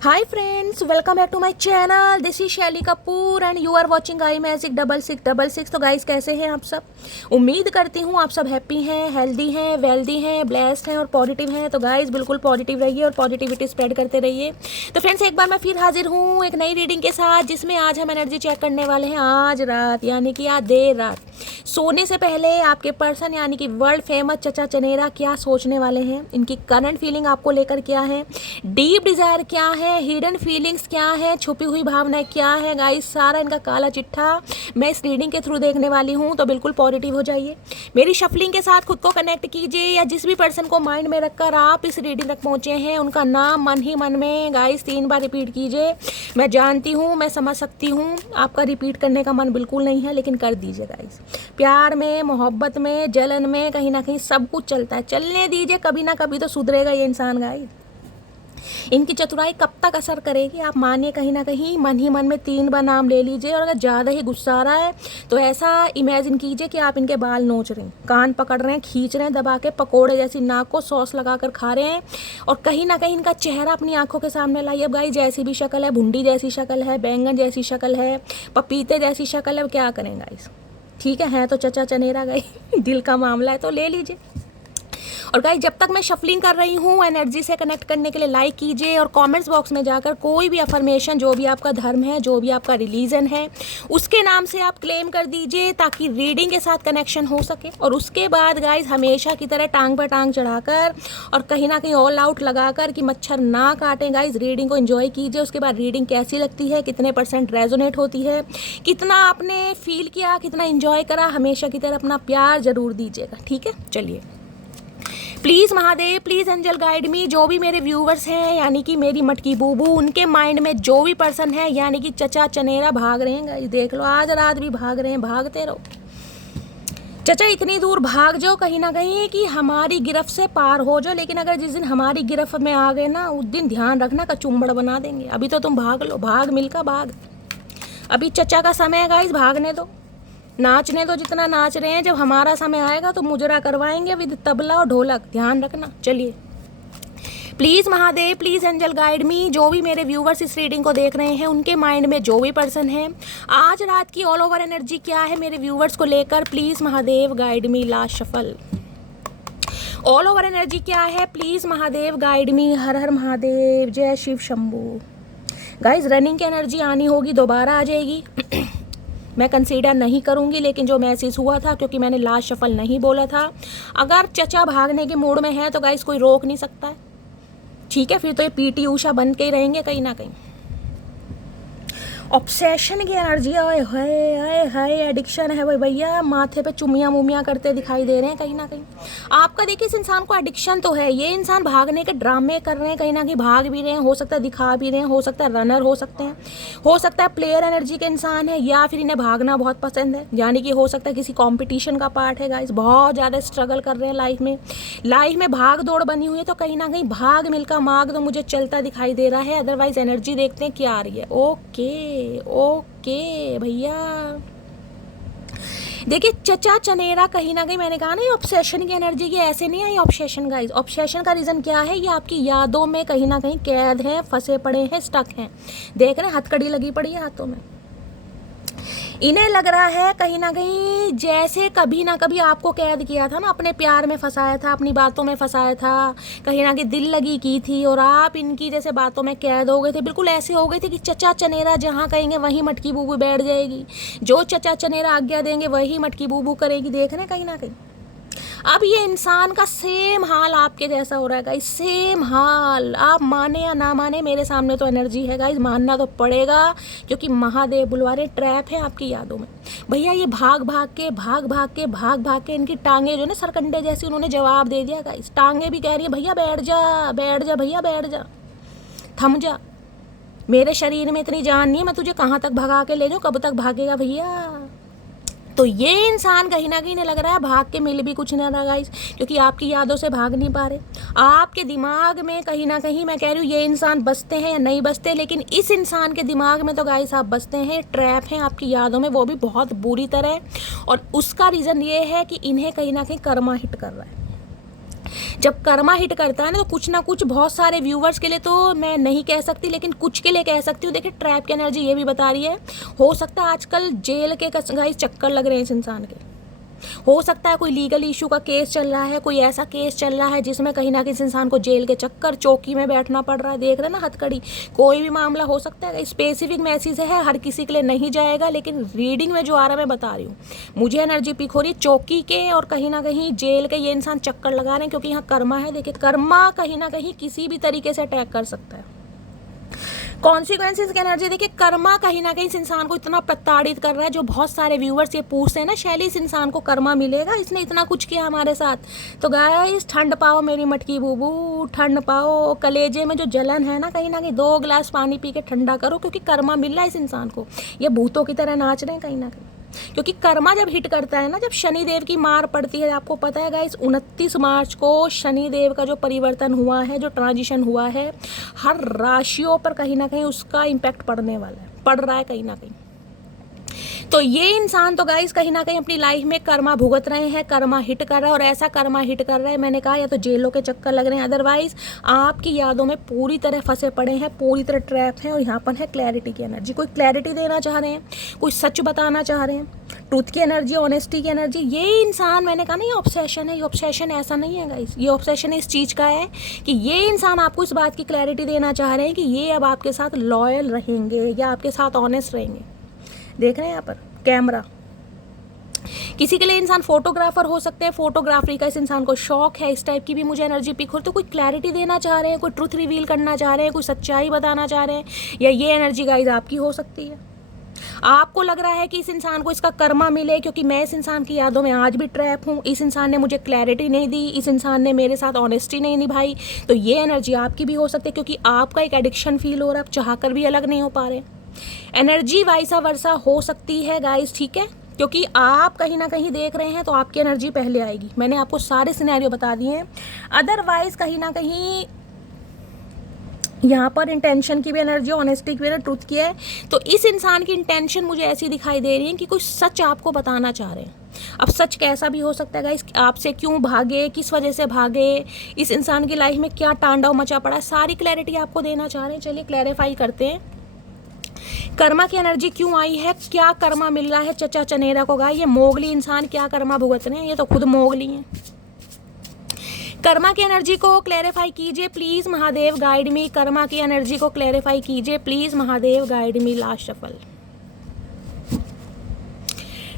Hi friends, welcome back to my channel. This is शैली Kapoor and you are watching I magic 6666। तो guys कैसे हैं आप सब? उम्मीद करती हूँ आप सब हैप्पी हैं, हेल्दी हैं, वेल्दी हैं, ब्लेस्ड हैं और पॉजिटिव हैं। तो गाइस बिल्कुल पॉजिटिव रहिए और पॉजिटिविटी स्प्रेड करते रहिए। तो फ्रेंड्स एक बार मैं फिर हाजिर हूँ एक नई रीडिंग के साथ, जिसमें आज हम एनर्जी चेक करने वाले हैं आज रात, यानी कि आज देर रात सोने से पहले आपके पर्सन यानी कि वर्ल्ड फेमस चचा चनेरा क्या सोचने वाले हैं, इनकी करंट फीलिंग आपको लेकर क्या है, डीप डिज़ायर क्या है, हिडन फीलिंग्स क्या है, छुपी हुई भावनाएं क्या है। गाइस सारा इनका काला चिट्ठा मैं इस रीडिंग के थ्रू देखने वाली हूँ। तो बिल्कुल पॉजिटिव हो जाइए, मेरी शफलिंग के साथ खुद को कनेक्ट कीजिए, या जिस भी पर्सन को माइंड में रखकर आप इस रीडिंग तक पहुँचे हैं उनका नाम मन ही मन में गाइस 3 बार रिपीट कीजिए। मैं जानती हूँ, मैं समझ सकती हूँ आपका रिपीट करने का मन बिल्कुल नहीं है, लेकिन कर दीजिए गाइस। प्यार में, मोहब्बत में, जलन में कहीं ना कहीं सब कुछ चलता है, चलने दीजिए, कभी ना कभी तो सुधरेगा ये इंसान गाइस। इनकी चतुराई कब तक असर करेगी आप मानिए, कहीं ना कहीं मन ही मन में 3 बार नाम ले लीजिए। और अगर ज़्यादा ही गुस्सा आ रहा है तो ऐसा इमेजिन कीजिए कि आप इनके बाल नोच रहे हैं, कान पकड़ रहे हैं, खींच रहे हैं दबा के, पकोड़े जैसी नाक को सॉस लगा कर खा रहे हैं, और कहीं ना कहीं इनका चेहरा अपनी आंखों के सामने लाइए। अब गाइस जैसी भी शक्ल है, भुंडी जैसी शक्ल है, बैंगन जैसी शक्ल है, पपीते जैसी शक्ल है, क्या करें गाइस। ठीक है तो चचा चनेरा गई दिल का मामला है तो ले लीजिए। और गाइस जब तक मैं शफलिंग कर रही हूँ एनर्जी से कनेक्ट करने के लिए लाइक कीजिए, और कमेंट्स बॉक्स में जाकर कोई भी अफर्मेशन, जो भी आपका धर्म है, जो भी आपका रिलीजन है, उसके नाम से आप क्लेम कर दीजिए ताकि रीडिंग के साथ कनेक्शन हो सके। और उसके बाद गाइस हमेशा की तरह टांग पर टांग चढ़ाकर और कहीं ना कहीं ऑल आउट लगाकर कि मच्छर ना काटें गाइस, रीडिंग को एंजॉय कीजिए। उसके बाद रीडिंग कैसी लगती है, कितने % रेजोनेट होती है, कितना आपने फील किया, कितना एंजॉय करा, हमेशा की तरह अपना प्यार जरूर दीजिएगा। ठीक है चलिए, please Mahadev, please angel guide me. जो भी मेरे व्यूवर्स हैं यानी कि मेरी मटकी बूबू, उनके माइंड में जो भी पर्सन है यानी कि चचा चनेरा भाग रहे हैं गाइस, देख लो आज रात भी भाग रहे हैं, भागते रहो चचा, इतनी दूर भाग जाओ कहीं ना कहीं कि हमारी गिरफ्त से पार हो जाओ। लेकिन अगर जिस दिन हमारी गिरफ्त में आ गए ना, उस दिन ध्यान रखना कचुम्बड़ बना देंगे। अभी तो तुम भाग लो, भाग मिलका भाग, अभी चचा का समय है गाइस, भागने दो, नाचने दो जितना नाच रहे हैं। जब हमारा समय आएगा तो मुजरा करवाएंगे विद तबला और ढोलक, ध्यान रखना। चलिए please Mahadev, please angel guide me. जो भी मेरे व्यूवर्स इस रीडिंग को देख रहे हैं उनके माइंड में जो भी पर्सन है, आज रात की ऑल ओवर एनर्जी क्या है मेरे व्यूवर्स को लेकर, please Mahadev guide me. Last shuffle, all over energy क्या है, प्लीज़ महादेव गाइड मी। हर हर महादेव, जय शिव शंभू। गाइज रनिंग की एनर्जी आनी होगी, दोबारा आ जाएगी मैं कंसीडर नहीं करूंगी, लेकिन जो मैसेज हुआ था, क्योंकि मैंने लास्ट शफल नहीं बोला था, अगर चचा भागने के मूड में है तो गाइस कोई रोक नहीं सकता है। ठीक है, फिर तो ये पीटी उषा बन के ही रहेंगे कहीं ना कहीं। ऑब्सेशन की एनर्जी, आए हाय हाय, एडिक्शन है भाई भैया, माथे पे चुमियाँ मुमियाँ करते दिखाई दे रहे हैं कहीं ना कहीं। आपका देखिए इस इंसान को एडिक्शन तो है, ये इंसान भागने के ड्रामे कर रहे हैं, कहीं ना कहीं भाग भी रहे हैं, हो सकता है दिखा भी रहे हैं, हो सकता है रनर हो सकते हैं, हो सकता है प्लेयर एनर्जी के इंसान है, या फिर इन्हें भागना बहुत पसंद है, यानी कि हो सकता है किसी कॉम्पिटिशन का पार्ट है गाइस, बहुत ज़्यादा स्ट्रगल कर रहे हैं लाइफ में भाग दौड़ बनी हुई है, तो कहीं ना कहीं भाग मिलका मार्ग तो मुझे चलता दिखाई दे रहा है। अदरवाइज एनर्जी देखते हैं क्या आ रही है। ओके भैया, देखिए चचा चनेरा कहीं ना कहीं, मैंने कहा ना ये ऑब्सेशन की एनर्जी की, ऐसे नहीं आई ऑब्सेशन गाइस। ऑब्सेशन का रीज़न क्या है, ये आपकी यादों में कहीं ना कहीं कैद हैं, फंसे पड़े हैं, स्टक हैं, देख रहे हैं हथकड़ी लगी पड़ी है हाथों में। इन्हें लग रहा है कहीं ना कहीं जैसे कभी ना कभी आपको कैद किया था ना, अपने प्यार में फंसाया था, अपनी बातों में फंसाया था, कहीं ना कहीं दिल लगी की थी, और आप इनकी जैसे बातों में कैद हो गए थे। बिल्कुल ऐसे हो गए थे कि चचा चनेरा जहाँ कहेंगे वहीं मटकी बूबू बैठ जाएगी, जो चचा चनेरा आज्ञा देंगे वही मटकी बूबू करेगी, देख रहे हैं कहीं ना कहीं। अब ये इंसान का सेम हाल आपके जैसा हो रहा है गाइस, सेम हाल, आप माने या ना माने, मेरे सामने तो एनर्जी है गाइस, मानना तो पड़ेगा, क्योंकि महादेव बुलवा रहे, ट्रैप है आपकी यादों में भैया। ये भाग भाग के इनकी टांगे जो ना सरकंडे जैसी, उन्होंने जवाब दे दिया गाइस, टांगे भी कह रही है भैया बैठ जा भैया बैठ जा, थम जा, मेरे शरीर में इतनी जान नहीं है, मैं तुझे कहाँ तक भगा के ले जाऊँ, कब तक भागेगा भैया। तो ये इंसान कहीं ना कहीं ने लग रहा है भाग के मिल भी कुछ ना रहा गाइस, क्योंकि आपकी यादों से भाग नहीं पा रहे। आपके दिमाग में कहीं ना कहीं, मैं कह रही हूँ ये इंसान बसते हैं या नहीं बसते, लेकिन इस इंसान के दिमाग में तो गाइस आप बसते हैं, ट्रैप हैं आपकी यादों में, वो भी बहुत बुरी तरह। और उसका रीज़न ये है कि इन्हें कहीं ना कहीं कर्मा हिट कर रहा है। जब कर्मा हिट करता है ना, तो कुछ ना कुछ, बहुत सारे व्यूवर्स के लिए तो मैं नहीं कह सकती, लेकिन कुछ के लिए कह सकती हूँ। देखिए ट्रैप की एनर्जी ये भी बता रही है, हो सकता है आजकल जेल के गाइस चक्कर लग रहे हैं इस इंसान के, हो सकता है कोई लीगल इशू का केस चल रहा है, कोई ऐसा केस चल रहा है जिसमें कहीं ना कहीं इस इंसान को जेल के चक्कर, चौकी में बैठना पड़ रहा है। देख रहे हैं ना हथकड़ी, कोई भी मामला हो सकता है। स्पेसिफिक मैसेज है, हर किसी के लिए नहीं जाएगा, लेकिन रीडिंग में जो आ रहा है मैं बता रही हूँ। मुझे एनर्जी पिक हो रही है चौकी के और कहीं ना कहीं जेल के ये इंसान चक्कर लगा रहे हैं, क्योंकि यहाँ कर्मा है। देखिए कर्मा कहीं ना कहीं किसी भी तरीके से अटैक कर सकता है। कॉन्सिक्वेंसेज की एनर्जी देखिए, कर्मा कहीं ना कहीं इस इंसान को इतना प्रताड़ित कर रहा है। जो बहुत सारे व्यूवर्स ये पूछते हैं ना, शैली इस इंसान को कर्मा मिलेगा, इसने इतना कुछ किया हमारे साथ, तो गाइस ठंड पाओ मेरी मटकी बूबू, ठंड पाओ। कलेजे में जो जलन है ना, कहीं ना कहीं 2 गिलास पानी पी के ठंडा करो, क्योंकि कर्मा मिल रहा है इस इंसान को। ये भूतों की तरह नाच रहे हैं कहीं ना कहीं, क्योंकि कर्मा जब हिट करता है ना, जब शनि देव की मार पड़ती है, आपको पता है गाइस 29 मार्च को शनि देव का जो परिवर्तन हुआ है, जो ट्रांजिशन हुआ है, हर राशियों पर कहीं ना कहीं उसका इम्पैक्ट पड़ने वाला है, पड़ रहा है कहीं ना कहीं। तो ये इंसान तो गाइस कहीं ना कहीं अपनी लाइफ में कर्मा भुगत रहे हैं, कर्मा हिट कर रहा है, और ऐसा कर्मा हिट कर रहा है, मैंने कहा या तो जेलों के चक्कर लग रहे हैं, अदरवाइज आपकी यादों में पूरी तरह फंसे पड़े हैं, पूरी तरह ट्रैप हैं। और यहाँ पर है क्लैरिटी की एनर्जी, कोई क्लैरिटी देना चाह रहे हैं, कोई सच बताना चाह रहे हैं, ट्रूथ की एनर्जी, ऑनेस्टी की एनर्जी। ये इंसान, मैंने कहा ना ये ऑब्सेशन है, ये ऑब्सेशन ऐसा नहीं है गाइस, ये ऑब्सेशन इस चीज़ का है कि ये इंसान आपको इस बात की क्लैरिटी देना चाह रहे हैं कि ये अब आपके साथ लॉयल रहेंगे या आपके साथ ऑनेस्ट रहेंगे। देख रहे हैं यहाँ पर कैमरा, किसी के लिए इंसान फोटोग्राफर हो सकते हैं, फोटोग्राफी का इस इंसान को शौक है, इस टाइप की भी मुझे एनर्जी पिक हो। तो कोई क्लैरिटी देना चाह रहे हैं, कोई ट्रुथ रिवील करना चाह रहे हैं, कोई सच्चाई बताना चाह रहे हैं, या ये एनर्जी गाइस आपकी हो सकती है। आपको लग रहा है कि इस इंसान को इसका कर्मा मिले, क्योंकि मैं इस इंसान की यादों में आज भी ट्रैप हूँ, इस इंसान ने मुझे क्लैरिटी नहीं दी, इस इंसान ने मेरे साथ ऑनेस्टी नहीं निभाई। तो ये एनर्जी आपकी भी हो सकती है, क्योंकि आपका एक एडिक्शन फील हो रहा है, आप चाह कर भी अलग नहीं हो पा रहे। एनर्जी वाइसा वर्सा हो सकती है गाइस, ठीक है, क्योंकि आप कहीं ना कहीं देख रहे हैं तो आपकी एनर्जी पहले आएगी। मैंने आपको सारे सिनेरियो बता दिए हैं। अदरवाइज कहीं ना कहीं यहाँ पर इंटेंशन की भी एनर्जी, ऑनेस्टी की भी, ट्रूथ की है। तो इस इंसान की इंटेंशन मुझे ऐसी दिखाई दे रही है कि कुछ सच आपको बताना चाह रहे हैं। अब सच कैसा भी हो सकता है गाइस, आपसे क्यों भागे, किस वजह से भागे, इस इंसान की लाइफ में क्या तांडव मचा पड़ा, सारी क्लैरिटी आपको देना चाह रहे हैं। चलिए क्लैरिफाई करते हैं, कर्मा की एनर्जी क्यों आई है, क्या कर्मा मिल रहा है चचा चनेरा को। गाय ये मोगली इंसान क्या कर्मा भुगत रहे हैं, ये तो खुद मोगली हैं। कर्मा की एनर्जी को क्लैरिफाई कीजिए प्लीज महादेव, गाइड मी। कर्मा की एनर्जी को क्लैरिफाई कीजिए please Mahadev, guide me. Last shuffle.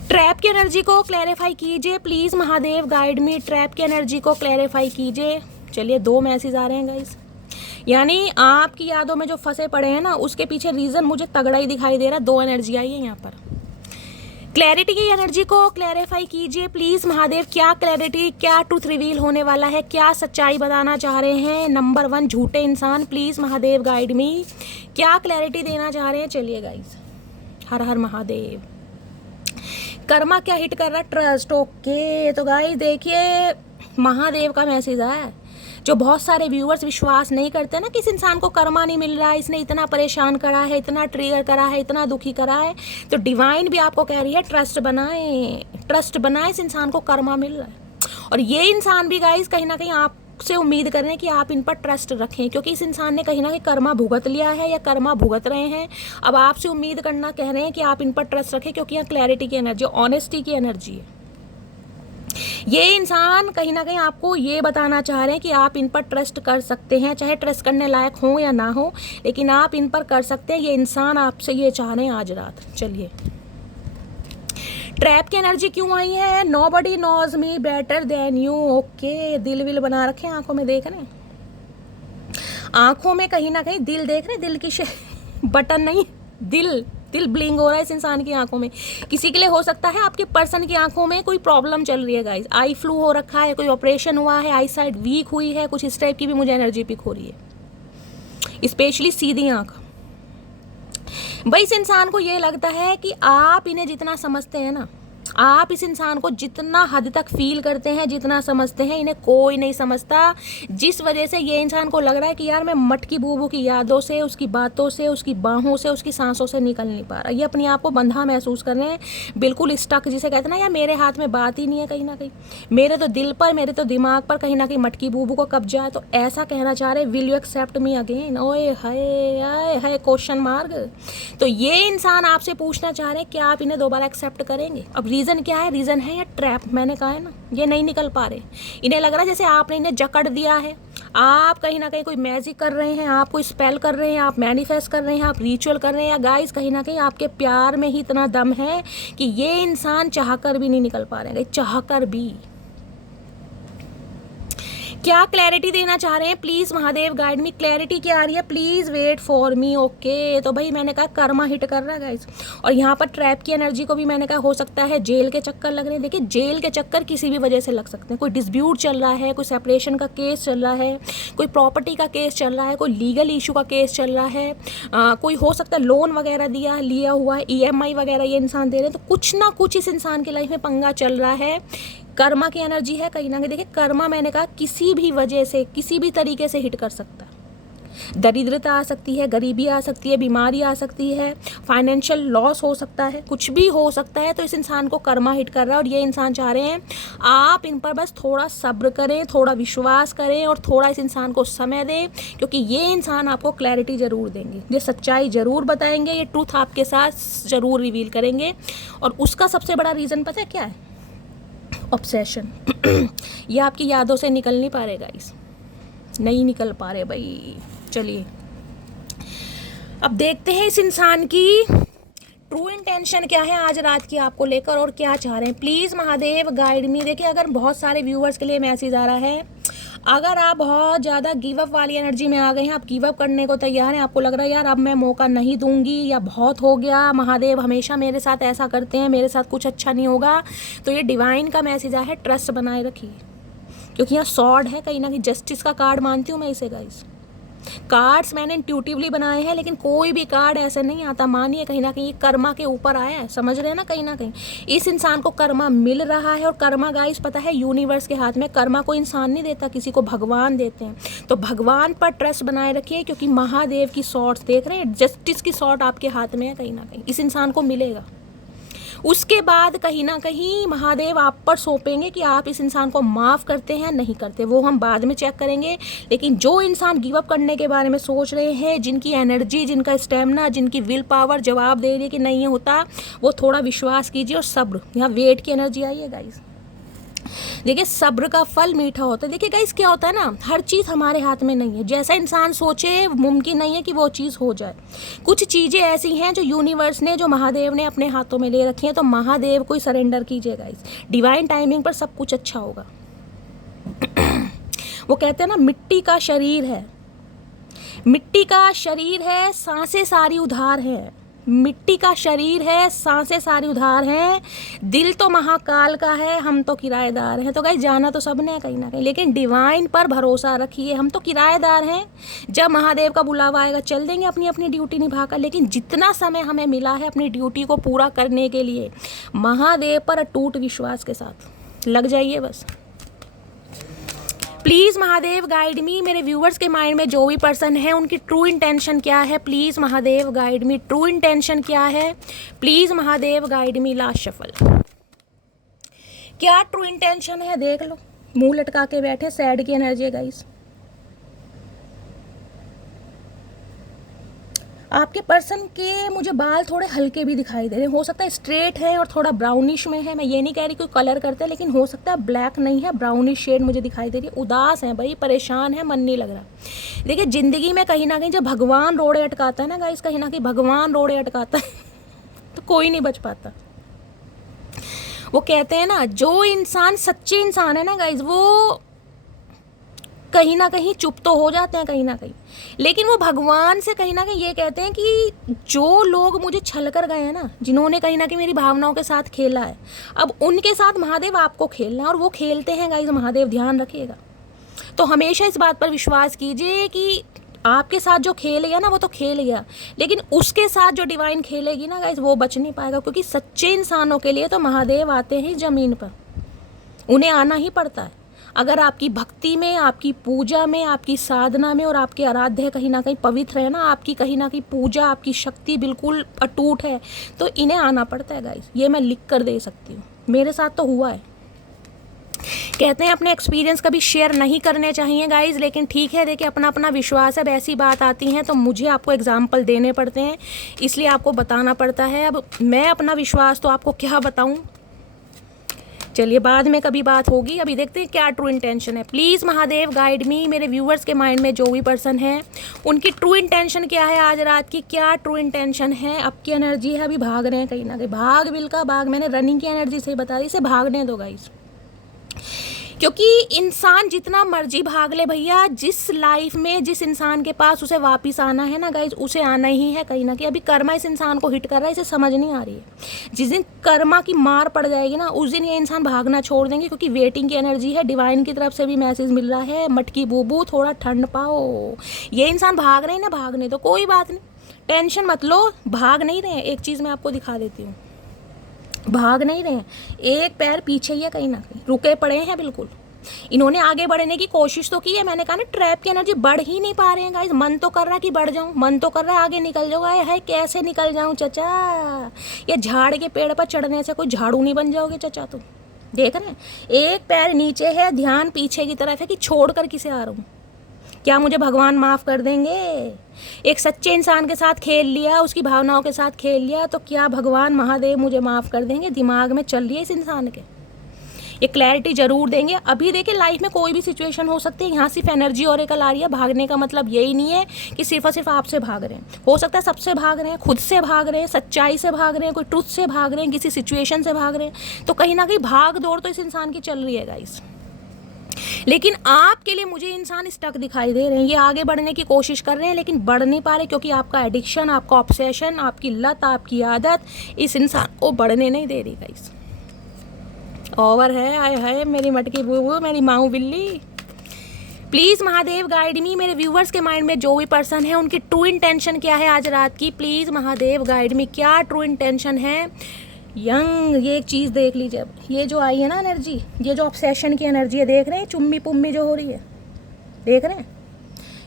Trap की एनर्जी को क्लैरिफाई कीजिए please Mahadev, guide me. Trap की एनर्जी को क्लैरिफाई कीजिए। चलिए 2 मैसेज आ रहे हैं गाइस, यानी आपकी यादों में जो फंसे पड़े हैं ना, उसके पीछे रीजन मुझे तगड़ा ही दिखाई दे रहा है। 2 एनर्जी आई है यहाँ पर। क्लैरिटी की एनर्जी को क्लैरिफाई कीजिए प्लीज महादेव, क्या क्लैरिटी, क्या ट्रूथ रिवील होने वाला है, क्या सच्चाई बताना चाह रहे हैं। नंबर 1 झूठे इंसान, प्लीज महादेव गाइड मी, क्या क्लैरिटी देना चाह रहे हैं। चलिए गाइस, हर हर महादेव। कर्मा क्या हिट कर रहा है, ट्रस्ट। ओके, तो गाइस देखिए महादेव का मैसेज है। जो बहुत सारे व्यूअर्स विश्वास नहीं करते ना कि इस इंसान को कर्मा नहीं मिल रहा है, इसने इतना परेशान करा है, इतना ट्रिगर करा है, इतना दुखी करा है, तो डिवाइन भी आपको कह रही है ट्रस्ट बनाए, ट्रस्ट बनाए, इस इंसान को कर्मा मिल रहा है। और ये इंसान भी गाइस कहीं ना कहीं आपसे उम्मीद कर रहे हैं कि आप इन पर ट्रस्ट रखें, क्योंकि इस इंसान ने कहीं ना कहीं कर्मा भुगत लिया है या कर्मा भुगत रहे हैं। अब आपसे उम्मीद करना कह रहे हैं कि आप इन पर ट्रस्ट रखें, क्योंकि यहाँ क्लैरिटी की एनर्जी, ऑनेस्टी की एनर्जी है। ये इंसान कहीं ना कहीं आपको ये बताना चाह रहे हैं कि आप इन पर ट्रस्ट कर सकते हैं, चाहे ट्रस्ट करने लायक हो या ना हो, लेकिन आप इन पर कर सकते हैं। ये इंसान आपसे ये चाह रहे हैं आज रात। चलिए, ट्रैप की एनर्जी क्यों आई है, nobody knows me better than you. Okay, दिल विल बना रखे हैं, आंखों में देख रहे हैं, आंखों में कहीं ना कहीं दिल देख रहे हैं, दिल की बटन नहीं, दिल ब्लिंग हो रहा है इस इंसान की आंखों में। किसी के लिए हो सकता है आपके पर्सन की आंखों में कोई प्रॉब्लम चल रही है गाइस, आई फ्लू हो रखा है, कोई ऑपरेशन हुआ है, आई साइड वीक हुई है, कुछ इस टाइप की भी मुझे एनर्जी पिक हो रही है, स्पेशली सीधी आंख। भाई इस इंसान को ये लगता है कि आप इन्हें जितना समझते हैं ना, आप इस इंसान को जितना हद तक फील करते हैं, जितना समझते हैं, इन्हें कोई नहीं समझता। जिस वजह से ये इंसान को लग रहा है कि यार मैं मटकी बूबू की यादों से, उसकी बातों से, उसकी बाहों से, उसकी सांसों से निकल नहीं पा रहा। ये अपने आप को बंधा महसूस कर रहे हैं, बिल्कुल स्टक, जिसे कहते हैं ना यार मेरे हाथ में बात ही नहीं है, कहीं ना कहीं मेरे तो दिल पर, मेरे तो दिमाग पर कहीं ना कहीं मटकी बूबू को कब्जा है। तो ऐसा कहना चाह रहे, will you accept me again? ओए हाय क्वेश्चन मार्क। तो ये इंसान आपसे पूछना चाह रहे हैं कि आप इन्हें दोबारा एक्सेप्ट करेंगे। अब रीज़न क्या है? रीज़न है ये ट्रैप। मैंने कहा है ना, ये नहीं निकल पा रहे। इन्हें लग रहा है जैसे आपने इन्हें जकड़ दिया है। आप कहीं ना कहीं कोई मैजिक कर रहे हैं, आप कोई स्पेल कर रहे हैं, आप मैनिफेस्ट कर रहे हैं, आप रिचुअल कर रहे हैं। या गाइस कहीं ना कहीं आपके प्यार में ही इतना दम है कि ये इंसान चाहकर भी नहीं निकल पा रहे हैं, चाहकर भी। क्या क्लैरिटी देना चाह रहे हैं? Please Mahadev guide me. Clarity क्या आ रही है? Please wait for me. Okay, तो भाई मैंने कहा कर्मा हिट कर रहा है गाइस। और यहाँ पर ट्रैप की एनर्जी को भी मैंने कहा हो सकता है जेल के चक्कर लग रहे हैं। देखिए जेल के चक्कर किसी भी वजह से लग सकते हैं। कोई डिस्प्यूट चल रहा है, कोई सेपरेशन का केस चल रहा है, कोई प्रॉपर्टी का केस चल रहा है, कोई लीगल इशू का केस चल रहा है, कोई हो सकता है लोन वगैरह लिया हुआ है, EMI वगैरह ये इंसान दे रहे हैं। तो कुछ ना कुछ इस इंसान की लाइफ में पंगा चल रहा है। कर्मा की एनर्जी है कहीं ना कहीं। देखिए कर्मा मैंने कहा किसी भी वजह से, किसी भी तरीके से हिट कर सकता है। दरिद्रता आ सकती है, गरीबी आ सकती है, बीमारी आ सकती है, फाइनेंशियल लॉस हो सकता है, कुछ भी हो सकता है। तो इस इंसान को कर्मा हिट कर रहा है और ये इंसान चाह रहे हैं आप इन पर बस थोड़ा सब्र करें, थोड़ा विश्वास करें और थोड़ा इस इंसान को समय दें, क्योंकि ये इंसान आपको क्लैरिटी ज़रूर देंगे, ये सच्चाई ज़रूर बताएंगे, ये ट्रूथ आपके साथ ज़रूर रिवील करेंगे। और उसका सबसे बड़ा रीज़न पता है क्या है? ऑब्सेशन। ये आपकी यादों से निकल नहीं पा रहे गाइस, नहीं निकल पा रहे भाई। चलिए अब देखते हैं इस इंसान की ट्रू इंटेंशन क्या है आज रात की आपको लेकर, और क्या चाह रहे हैं। प्लीज़ महादेव गाइड मी। देखिए अगर बहुत सारे व्यूअर्स के लिए मैसेज आ रहा है, अगर आप बहुत ज़्यादा गिव अप वाली एनर्जी में आ गए हैं, आप गिव अप करने को तैयार हैं, आपको लग रहा है यार अब मैं मौका नहीं दूंगी या बहुत हो गया, महादेव हमेशा मेरे साथ ऐसा करते हैं, मेरे साथ कुछ अच्छा नहीं होगा, तो ये डिवाइन का मैसेज आया है, ट्रस्ट बनाए रखिए। क्योंकि यहाँ सॉर्ड है, कहीं ना कहीं जस्टिस का कार्ड मानती हूँ मैं इसे गाइस। कार्ड्स मैंने इंट्यूटिवली बनाए हैं, लेकिन कोई भी कार्ड ऐसे नहीं आता। मानिए कहीं ना कहीं ये कर्मा के ऊपर आया है, समझ रहे हैं ना। कहीं ना कहीं इस इंसान को कर्मा मिल रहा है, और कर्मा गाइस पता है यूनिवर्स के हाथ में। कर्मा को इंसान नहीं देता, किसी को भगवान देते हैं। तो भगवान पर ट्रस्ट बनाए रखिए, क्योंकि महादेव की सॉर्ट्स देख रहे हैं, जस्टिस की सॉर्ट आपके हाथ में है, कहीं ना कहीं इस इंसान को मिलेगा। उसके बाद कहीं ना कहीं महादेव आप पर सौंपेंगे कि आप इस इंसान को माफ़ करते हैं नहीं करते, वो हम बाद में चेक करेंगे। लेकिन जो इंसान गिव अप करने के बारे में सोच रहे हैं, जिनकी एनर्जी, जिनका स्टेमिना, जिनकी विल पावर जवाब दे रही है कि नहीं होता, वो थोड़ा विश्वास कीजिए और सब्र। यहाँ वेट की एनर्जी आई है गाइस। देखिए सब्र का फल मीठा होता है। देखिए गाइस क्या होता है ना, हर चीज़ हमारे हाथ में नहीं है। जैसा इंसान सोचे मुमकिन नहीं है कि वो चीज़ हो जाए। कुछ चीज़ें ऐसी हैं जो यूनिवर्स ने, जो महादेव ने अपने हाथों में ले रखी हैं। तो महादेव को ही सरेंडर कीजिए गाइस, डिवाइन टाइमिंग पर सब कुछ अच्छा होगा। वो कहते हैं ना मिट्टी का शरीर है, मिट्टी का शरीर है, सांसें सारी उधार है। मिट्टी का शरीर है, सांसें सारी उधार हैं, दिल तो महाकाल का है, हम तो किराएदार हैं। तो गाइस जाना तो सबने है कहीं ना कहीं, लेकिन डिवाइन पर भरोसा रखिए। हम तो किराएदार हैं, जब महादेव का बुलावा आएगा चल देंगे अपनी अपनी ड्यूटी निभाकर। लेकिन जितना समय हमें मिला है अपनी ड्यूटी को पूरा करने के लिए, महादेव पर अटूट विश्वास के साथ लग जाइए बस। प्लीज़ महादेव गाइड मी। मेरे व्यूवर्स के माइंड में जो भी पर्सन है उनकी ट्रू इंटेंशन क्या है, please Mahadev guide me. True intention क्या है, please Mahadev guide me. Last shuffle, क्या ट्रू इंटेंशन है देख लो। मुंह लटका के बैठे, सैड की एनर्जी है गाइस। आपके पर्सन के मुझे बाल थोड़े हल्के भी दिखाई दे रहे हैं। हो सकता है स्ट्रेट है और थोड़ा ब्राउनिश में है। मैं ये नहीं कह रही कोई कलर करता है, लेकिन हो सकता है ब्लैक नहीं है, ब्राउनिश शेड मुझे दिखाई दे रही है। उदास है भाई, परेशान है, मन नहीं लग रहा। देखिए ज़िंदगी में कहीं ना कहीं जब भगवान रोड़े अटकाता है ना गाइस, कहीं ना कहीं भगवान रोड़े अटकाता है तो कोई नहीं बच पाता। वो कहते हैं ना, जो इंसान सच्चे इंसान है ना गाइस, वो कहीं ना कहीं चुप तो हो जाते हैं कहीं ना कहीं, लेकिन वो भगवान से कहीं ना कहीं ये कहते हैं कि जो लोग मुझे छल कर गए हैं ना, जिन्होंने कहीं ना कहीं मेरी भावनाओं के साथ खेला है, अब उनके साथ महादेव आपको खेलना है। और वो खेलते हैं गाइस, महादेव ध्यान रखिएगा। तो हमेशा इस बात पर विश्वास कीजिए कि आपके साथ जो खेल गया ना वो तो खेल गया, लेकिन उसके साथ जो डिवाइन खेलेगी ना गाइस वो बच नहीं पाएगा, क्योंकि सच्चे इंसानों के लिए तो महादेव आते हैं ज़मीन पर, उन्हें आना ही पड़ता है। अगर आपकी भक्ति में, आपकी पूजा में, आपकी साधना में और आपके आराध्य कहीं ना कहीं पवित्र है ना, आपकी कहीं ना कहीं पूजा, आपकी शक्ति बिल्कुल अटूट है, तो इन्हें आना पड़ता है गाइस। ये मैं लिख कर दे सकती हूँ, मेरे साथ तो हुआ है। कहते हैं अपने एक्सपीरियंस कभी शेयर नहीं करने चाहिए गाइज, लेकिन ठीक है, देखिए अपना अपना विश्वास है। अब ऐसी बात आती है तो मुझे आपको एग्जाम्पल देने पड़ते हैं, इसलिए आपको बताना पड़ता है। अब मैं अपना विश्वास तो आपको क्या बताऊं, चलिए बाद में कभी बात होगी। अभी देखते हैं क्या ट्रू इंटेंशन है। प्लीज़ महादेव गाइड मी, मेरे व्यूवर्स के माइंड में जो भी पर्सन है उनकी ट्रू इंटेंशन क्या है आज रात की, क्या ट्रू इंटेंशन है। अब की एनर्जी है, अभी भाग रहे हैं कहीं ना कहीं, भाग बिल का भाग, मैंने रनिंग की एनर्जी से ही बता दी, इसे भागने दो गाइज, क्योंकि इंसान जितना मर्जी भाग ले भैया, जिस लाइफ में जिस इंसान के पास उसे वापस आना है ना गाइज, उसे आना ही है कहीं ना कहीं। अभी कर्मा इस इंसान को हिट कर रहा है, इसे समझ नहीं आ रही है। जिस दिन कर्मा की मार पड़ जाएगी ना, उस दिन ये इंसान भागना छोड़ देंगे, क्योंकि वेटिंग की एनर्जी है। डिवाइन की तरफ से भी मैसेज मिल रहा है, मटकी बूबू थोड़ा ठंड पाओ। ये इंसान भाग रहे हैं ना, भागने तो कोई बात नहीं, टेंशन मत लो, भाग नहीं रहे हैं। एक चीज़ मैं आपको दिखा देती हूँ, भाग नहीं रहे हैं, एक पैर पीछे ही है कहीं ना कहीं, रुके पड़े हैं बिल्कुल। इन्होंने आगे बढ़ने की कोशिश तो की है, मैंने कहा ना ट्रैप की एनर्जी, बढ़ ही नहीं पा रहे हैं गाइस। मन तो कर रहा है कि बढ़ जाऊं, मन तो कर रहा है आगे निकल जाऊँ, है कैसे निकल जाऊं चचा, ये झाड़ के पेड़ पर चढ़ने से कोई झाड़ू नहीं बन जाओगे चचा तुम। देख रहे हैं, एक पैर नीचे है, ध्यान पीछे की तरफ है कि छोड़ कर किसे आ रहा हूँ, क्या मुझे भगवान माफ़ कर देंगे। एक सच्चे इंसान के साथ खेल लिया, उसकी भावनाओं के साथ खेल लिया, तो क्या भगवान महादेव मुझे माफ़ कर देंगे। दिमाग में चल रही है इस इंसान के, ये क्लैरिटी जरूर देंगे। अभी देखिए लाइफ में कोई भी सिचुएशन हो सकती है, यहाँ सिर्फ एनर्जी और एक आ रही है। भागने का मतलब यही नहीं है कि सिर्फ और सिर्फ आपसे भाग रहे हैं, हो सकता है सबसे भाग रहे हैं, खुद से भाग रहे हैं, सच्चाई से भाग रहे हैं, कोई ट्रुथ से भाग रहे हैं, किसी सिचुएशन से भाग रहे हैं। तो कहीं ना कहीं भाग दौड़ तो इस इंसान की चल रही है गाइस, लेकिन आपके लिए मुझे इंसान स्टक दिखाई दे रहे हैं। ये आगे बढ़ने की कोशिश कर रहे हैं लेकिन बढ़ नहीं पा रहे, क्योंकि आपका एडिक्शन, आपका ऑब्सेशन, आपकी लत, आपकी आदत इस इंसान को बढ़ने नहीं दे रही गाइस। ओवर है, आए है मेरी मटकी बूबू, मेरी माऊ बिल्ली। प्लीज़ महादेव गाइड मी, मेरे व्यूवर्स के माइंड में जो भी पर्सन है उनकी ट्रू इंटेंशन क्या है आज रात की। प्लीज़ महादेव गाइड मी, क्या ट्रू इंटेंशन है। यंग, ये एक चीज़ देख लीजिए, अब ये जो आई है ना एनर्जी, ये जो ऑब्सेशन की एनर्जी है, देख रहे हैं चुम्मी पुम्मी जो हो रही है, देख रहे हैं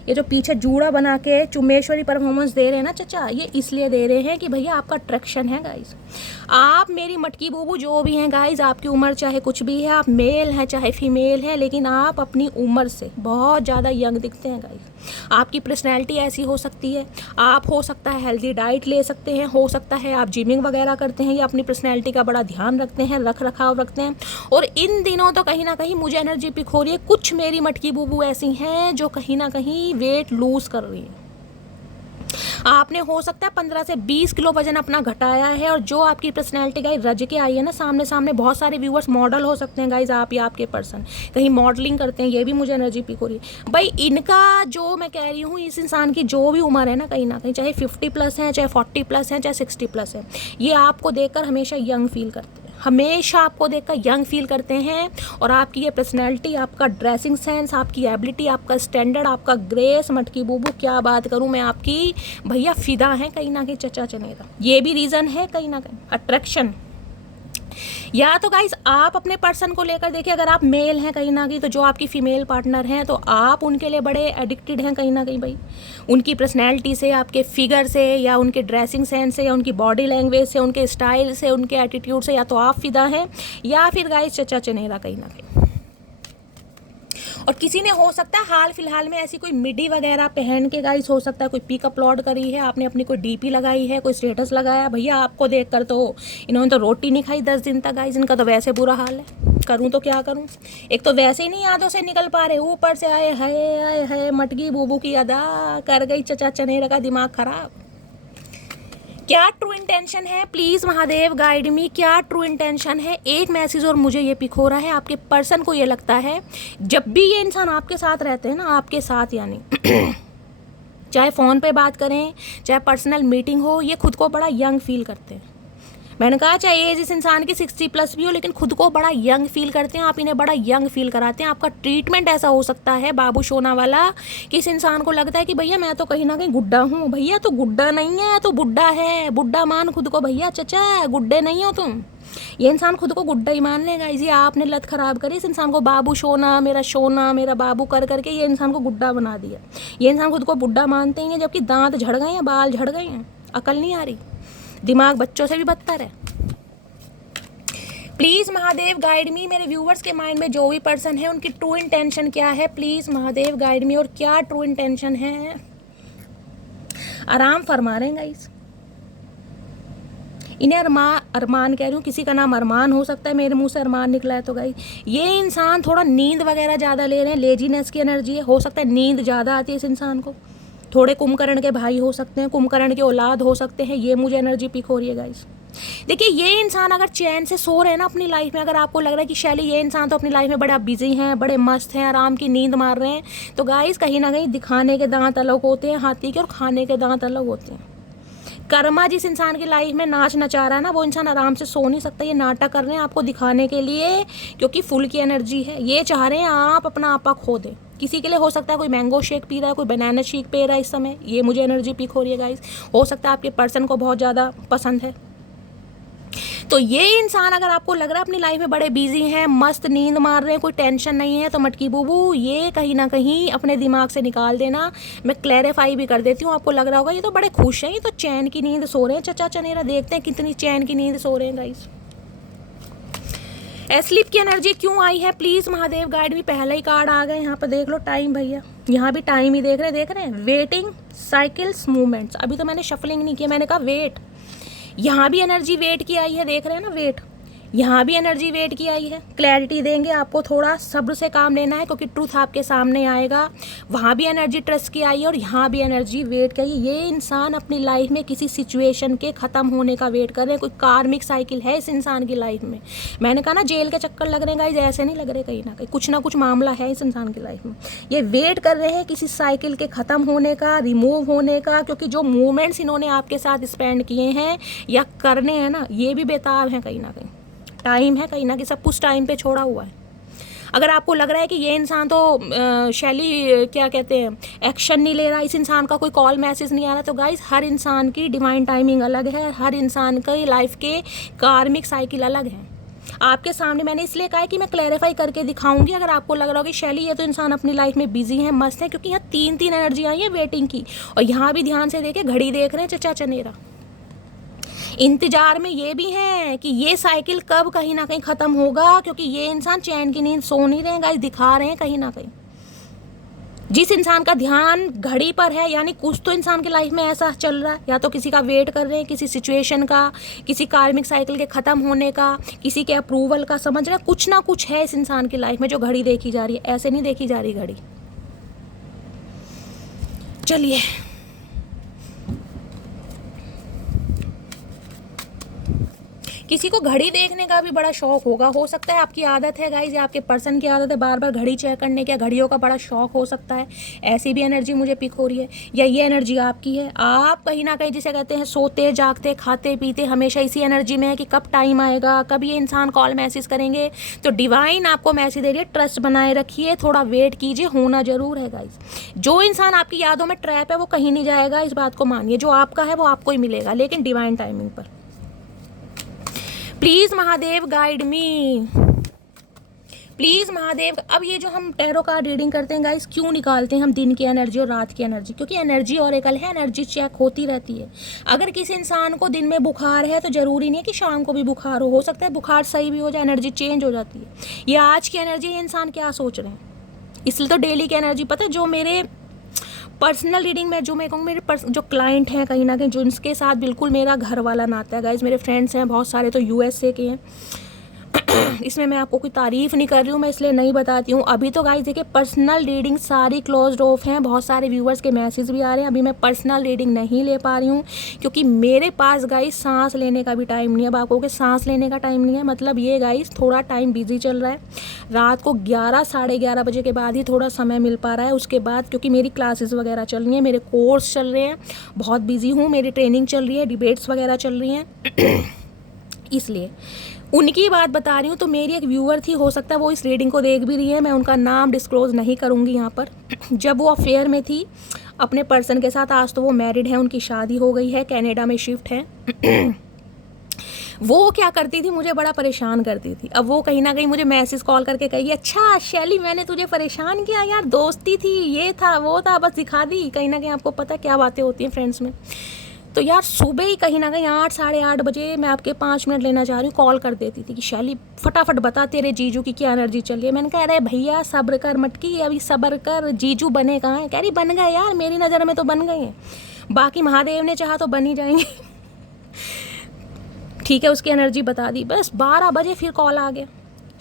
ये जो पीछे जूड़ा बना के चुम्मेश्वरी परफॉर्मेंस दे रहे हैं ना चचा, ये इसलिए दे रहे हैं कि भैया आपका अट्रैक्शन है गाइस। आप मेरी मटकी बूबू जो भी हैं गाइस, आपकी उम्र चाहे कुछ भी है, आप मेल हैं चाहे फीमेल हैं, लेकिन आप अपनी उम्र से बहुत ज़्यादा यंग दिखते हैं गाइस। आपकी पर्सनैलिटी ऐसी हो सकती है, आप हो सकता है हेल्दी डाइट ले सकते हैं, हो सकता है आप जिमिंग वगैरह करते हैं या अपनी पर्सनैलिटी का बड़ा ध्यान रखते हैं, रख रखाव रखते हैं। और इन दिनों तो कहीं ना कहीं मुझे एनर्जी पिक हो रही है, कुछ मेरी मटकी बूबू ऐसी हैं जो कहीं ना कहीं वेट लूज कर रही है। आपने हो सकता है 15 से 20 किलो वजन अपना घटाया है, और जो आपकी पर्सनैलिटी गाइस रज के आई है ना सामने सामने, बहुत सारे व्यूअर्स मॉडल हो सकते हैं गाइस, आप या आपके पर्सन कहीं मॉडलिंग करते हैं, ये भी मुझे एनर्जी पिक हो रही है भाई। इनका जो मैं कह रही हूँ, इस इंसान की जो भी उम्र है ना कहीं चाहे 50+ है, चाहे 40+ है, चाहे 60+ है, ये आपको देखकर हमेशा यंग फील करते हैं, हमेशा आपको देखकर यंग फील करते हैं। और आपकी ये पर्सनैलिटी, आपका ड्रेसिंग सेंस, आपकी एबिलिटी, आपका स्टैंडर्ड, आपका ग्रेस, मटकी बूबू क्या बात करूं मैं आपकी, भैया फिदा है कहीं ना कहीं चचा चनेरा। ये भी रीज़न है कहीं ना कहीं अट्रैक्शन। या तो गाइस आप अपने पर्सन को लेकर देखिए, अगर आप मेल हैं कहीं ना कहीं, तो जो आपकी फीमेल पार्टनर हैं तो आप उनके लिए बड़े एडिक्टेड हैं कहीं ना कहीं भाई, उनकी पर्सनैलिटी से, आपके फिगर से, या उनके ड्रेसिंग सेंस से, या उनकी बॉडी लैंग्वेज से, उनके स्टाइल से, उनके एटीट्यूड से, या तो आप फिदा हैं या फिर गाइस चचा चनेरा कहीं ना कहीं। और किसी ने हो सकता है हाल फिलहाल में ऐसी कोई मिडी वगैरह पहन के गाइस, हो सकता है कोई पिक अपलोड करी है, आपने अपनी कोई डीपी लगाई है, कोई स्टेटस लगाया, भैया आपको देखकर तो इन्होंने तो रोटी नहीं खाई 10 दिन तक गाइस, इनका तो वैसे बुरा हाल है। करूं तो क्या करूं, एक तो वैसे ही नहीं यादों से निकल पा रहे, ऊपर से आए है मटकी बूबू की अदा कर गई चचा चनेरा का दिमाग खराब। क्या ट्रू इंटेंशन है, प्लीज़ महादेव गाइड मी, क्या ट्रू इंटेंशन है। एक मैसेज और मुझे ये पिक हो रहा है, आपके पर्सन को ये लगता है जब भी ये इंसान आपके साथ रहते हैं ना, आपके साथ यानी चाहे फ़ोन पे बात करें, चाहे पर्सनल मीटिंग हो, ये खुद को बड़ा यंग फील करते हैं। मैंने कहा चाहे एज इस इंसान की 60+ भी हो, लेकिन खुद को बड़ा यंग फील करते हैं आप, इन्हें बड़ा यंग फील कराते हैं। आपका ट्रीटमेंट ऐसा हो सकता है बाबू सोना वाला कि इस इंसान को लगता है कि भैया मैं तो कहीं ना कहीं गुड्डा हूँ। भैया तो गुड्डा नहीं है, तो बुड्ढा है। बुड्ढा मान खुद को भैया, चचा गुड्डे नहीं हो तुम। ये इंसान खुद को गुड्डा ही मान लेगा। इसी आपने लत खराब करी इस इंसान को, बाबू सोना मेरा बाबू कर करके ये इंसान को गुड्डा बना दिया। ये इंसान खुद को बुड्ढा मानते हैं, जबकि दांत झड़ गए हैं, बाल झड़ गए हैं, अकल नहीं आ रही, दिमाग बच्चों से भी बदतर है। प्लीज़ महादेव गाइड मी, मेरे व्यूवर्स के माइंड में जो भी पर्सन है उनकी ट्रू इंटेंशन क्या है, प्लीज़ महादेव गाइड मी। और क्या ट्रू इंटेंशन है? आराम फरमा रहे हैं गाइस, इन्हें अरमान कह रही हूँ, किसी का नाम अरमान हो सकता है, मेरे मुंह से अरमान निकला है। तो गाइस ये इंसान थोड़ा नींद वगैरह ज़्यादा ले रहे हैं, लेजीनेस की एनर्जी है, हो सकता है नींद ज़्यादा आती है इस इंसान को। थोड़े कुंभकर्ण के भाई हो सकते हैं, कुंभकर्ण के औलाद हो सकते हैं, ये मुझे एनर्जी पिक हो रही है गाइस। देखिए ये इंसान अगर चैन से सो रहे हैं ना अपनी लाइफ में, अगर आपको लग रहा है कि शैली ये इंसान तो अपनी लाइफ में बड़ा बिजी हैं, बड़े मस्त हैं, आराम की नींद मार रहे हैं, तो गाइस कहीं ना कहीं दिखाने के दांत अलग होते हैं हाथी के, और खाने के दांत अलग होते हैं। कर्मा जिस इंसान की लाइफ में नाच नचा रहा है ना, वो इंसान आराम से सो नहीं सकता। ये नाटक कर रहे हैं आपको दिखाने के लिए, क्योंकि फुल की एनर्जी है। ये चाह रहे हैं आप अपना आपा खो दें। किसी के लिए हो सकता है कोई मैंगो शेक पी रहा है, कोई बनाना शेक पी रहा है इस समय, ये मुझे एनर्जी पिक हो रही है गाइस। हो सकता है आपके पर्सन को बहुत ज़्यादा पसंद है। तो ये इंसान अगर आपको लग रहा है अपनी लाइफ में बड़े बिजी हैं, मस्त नींद मार रहे हैं, कोई टेंशन नहीं है, तो मटकी बूबू ये कहीं ना कहीं अपने दिमाग से निकाल देना। मैं क्लैरिफाई भी कर देती हूँ, आपको लग रहा होगा ये तो बड़े खुश हैं, ये तो चैन की नींद सो रहे हैं, चचा चनेरा देखते हैं कितनी चैन की नींद सो रहे हैं गाइस। स्लीप की एनर्जी क्यों आई है, प्लीज़ महादेव गाइड भी। पहला ही कार्ड आ गए यहाँ पर, देख लो टाइम भैया, यहाँ भी टाइम ही देख रहे हैं। वेटिंग साइकिल्स मूवमेंट्स, अभी तो मैंने शफलिंग नहीं किया, मैंने कहा वेट। यहाँ भी एनर्जी वेट की आई है, देख रहे हैं ना वेट, यहाँ भी एनर्जी वेट की आई है। क्लैरिटी देंगे आपको, थोड़ा सब्र से काम लेना है, क्योंकि ट्रूथ आपके सामने आएगा। वहाँ भी एनर्जी ट्रस्ट की आई है, और यहाँ भी एनर्जी वेट की आई है। ये इंसान अपनी लाइफ में किसी सिचुएशन के ख़त्म होने का वेट कर रहे हैं। कोई कार्मिक साइकिल है इस इंसान की लाइफ में। मैंने कहा ना जेल के चक्कर लग रहे हैं गाइस, ऐसे नहीं लग रहे, कहीं ना कुछ मामला है इस इंसान की लाइफ में। ये वेट कर रहे हैं किसी साइकिल के ख़त्म होने का, रिमूव होने का, क्योंकि जो मूवमेंट्स इन्होंने आपके साथ स्पेंड किए हैं या करने हैं ना, ये भी बेताब हैं कहीं ना कहीं। टाइम है कहीं ना कहीं, सब कुछ टाइम पे छोड़ा हुआ है। अगर आपको लग रहा है कि ये इंसान तो शैली क्या कहते हैं एक्शन नहीं ले रहा, इस इंसान का कोई कॉल मैसेज नहीं आ रहा, तो गाइस हर इंसान की डिवाइन टाइमिंग अलग है, हर इंसान की लाइफ के कार्मिक साइकिल अलग है। आपके सामने मैंने इसलिए कहा है कि मैं क्लैरिफाई करके दिखाऊंगी। अगर आपको लग रहा हो कि शैली ये तो इंसान अपनी लाइफ में बिजी है, मस्त है, क्योंकि यहाँ 3 एनर्जी आई है वेटिंग की, और यहाँ भी ध्यान से देखे घड़ी देख रहे हैं चचा चनेरा। इंतजार में ये भी है कि ये साइकिल कब कहीं ना कहीं ख़त्म होगा, क्योंकि ये इंसान चैन की नींद सो नहीं रहे हैं गाइस, दिखा रहे हैं कहीं ना कहीं। जिस इंसान का ध्यान घड़ी पर है, यानी कुछ तो इंसान की लाइफ में ऐसा चल रहा है, या तो किसी का वेट कर रहे हैं, किसी सिचुएशन का, किसी कार्मिक साइकिल के ख़त्म होने का, किसी के अप्रूवल का, समझ रहे हैं, कुछ ना कुछ है इस इंसान की लाइफ में जो घड़ी देखी जा रही है। ऐसे नहीं देखी जा रही घड़ी। चलिए किसी को घड़ी देखने का भी बड़ा शौक होगा, हो सकता है आपकी आदत है गाइस, या आपके पर्सन की आदत है बार बार घड़ी चेक करने की, घड़ियों का बड़ा शौक हो सकता है। ऐसी भी एनर्जी मुझे पिक हो रही है, या ये एनर्जी आपकी है। आप कहीं ना कहीं जिसे कहते हैं सोते जागते खाते पीते हमेशा इसी एनर्जी में है कि कब टाइम आएगा, कब ये इंसान कॉल मैसेज करेंगे। तो डिवाइन आपको मैसेज दे रही है, ट्रस्ट बनाए रखिए, थोड़ा वेट कीजिए, होना जरूर है गाइस। जो इंसान आपकी यादों में ट्रैप है वो कहीं नहीं जाएगा, इस बात को मानिए। जो आपका है वो आपको ही मिलेगा, लेकिन डिवाइन टाइमिंग पर। Please Mahadev guide me, please Mahadev. अब ये जो हम टैरो कार्ड रीडिंग करते हैं गाइस, क्यों निकालते हैं हम दिन की एनर्जी और रात की एनर्जी? क्योंकि एनर्जी और एकल है, एनर्जी चेक होती रहती है। अगर किसी इंसान को दिन में बुखार है तो ज़रूरी नहीं है कि शाम को भी बुखार हो सकता है बुखार सही भी हो जाए, एनर्जी चेंज हो जाती है। ये आज की एनर्जी, ये इंसान क्या सोच रहे हैं, इसलिए तो डेली की एनर्जी पता है। जो मेरे पर्सनल रीडिंग में जो मैं कहूँ, मेरे जो क्लाइंट हैं कहीं ना कहीं, जो इनके साथ बिल्कुल मेरा घर वाला नाता है गाइज, मेरे फ्रेंड्स हैं बहुत सारे, तो यूएसए के हैं। इसमें मैं आपको कोई तारीफ़ नहीं कर रही हूँ, मैं इसलिए नहीं बताती हूँ अभी। तो गाइज देखिए, पर्सनल रीडिंग सारी क्लोज्ड ऑफ हैं। बहुत सारे व्यूवर्स के मैसेज भी आ रहे हैं, अभी मैं पर्सनल रीडिंग नहीं ले पा रही हूँ, क्योंकि मेरे पास गाइज सांस लेने का भी टाइम नहीं है। अब आपको कि सांस लेने का टाइम नहीं है, मतलब ये गाइज थोड़ा टाइम बिजी चल रहा है। रात को 11 साढ़े 11 बजे के बाद ही थोड़ा समय मिल पा रहा है। उसके बाद क्योंकि मेरी क्लासेस वगैरह चल रही हैं, मेरे कोर्स चल रहे हैं, बहुत बिजी हूँ, मेरी ट्रेनिंग चल रही है, डिबेट्स वगैरह चल रही हैं। इसलिए उनकी बात बता रही हूँ। तो मेरी एक व्यूअर थी, हो सकता है वो इस रीडिंग को देख भी रही है, मैं उनका नाम डिस्क्लोज़ नहीं करूँगी यहाँ पर। जब वो अफेयर में थी अपने पर्सन के साथ, आज तो वो मैरिड है, उनकी शादी हो गई है, कनाडा में शिफ्ट है। वो क्या करती थी, मुझे बड़ा परेशान करती थी। अब वो कहीं ना कहीं मुझे मैसेज कॉल करके कही, अच्छा शैली मैंने तुझे परेशान किया यार, दोस्ती थी, ये था वो था, बस दिखा दी। कहीं ना कहीं आपको पता क्या बातें होती हैं फ्रेंड्स में। तो यार सुबह ही कहीं ना कहीं 8 साढ़े 8 बजे मैं आपके 5 मिनट लेना चाह रही हूँ, कॉल कर देती थी कि शैली फटाफट बता तेरे जीजू की क्या एनर्जी चल रही है। मैंने कहा अरे भैया सब्र कर मटकी, अभी सब्र कर, जीजू बने कहाँ हैं। कह रही बन गए यार, मेरी नज़र में तो बन गए हैं, बाकी महादेव ने चाहा तो बन ही जाएंगे। ठीक है, उसकी एनर्जी बता दी। बस 12 बजे फिर कॉल आ गया,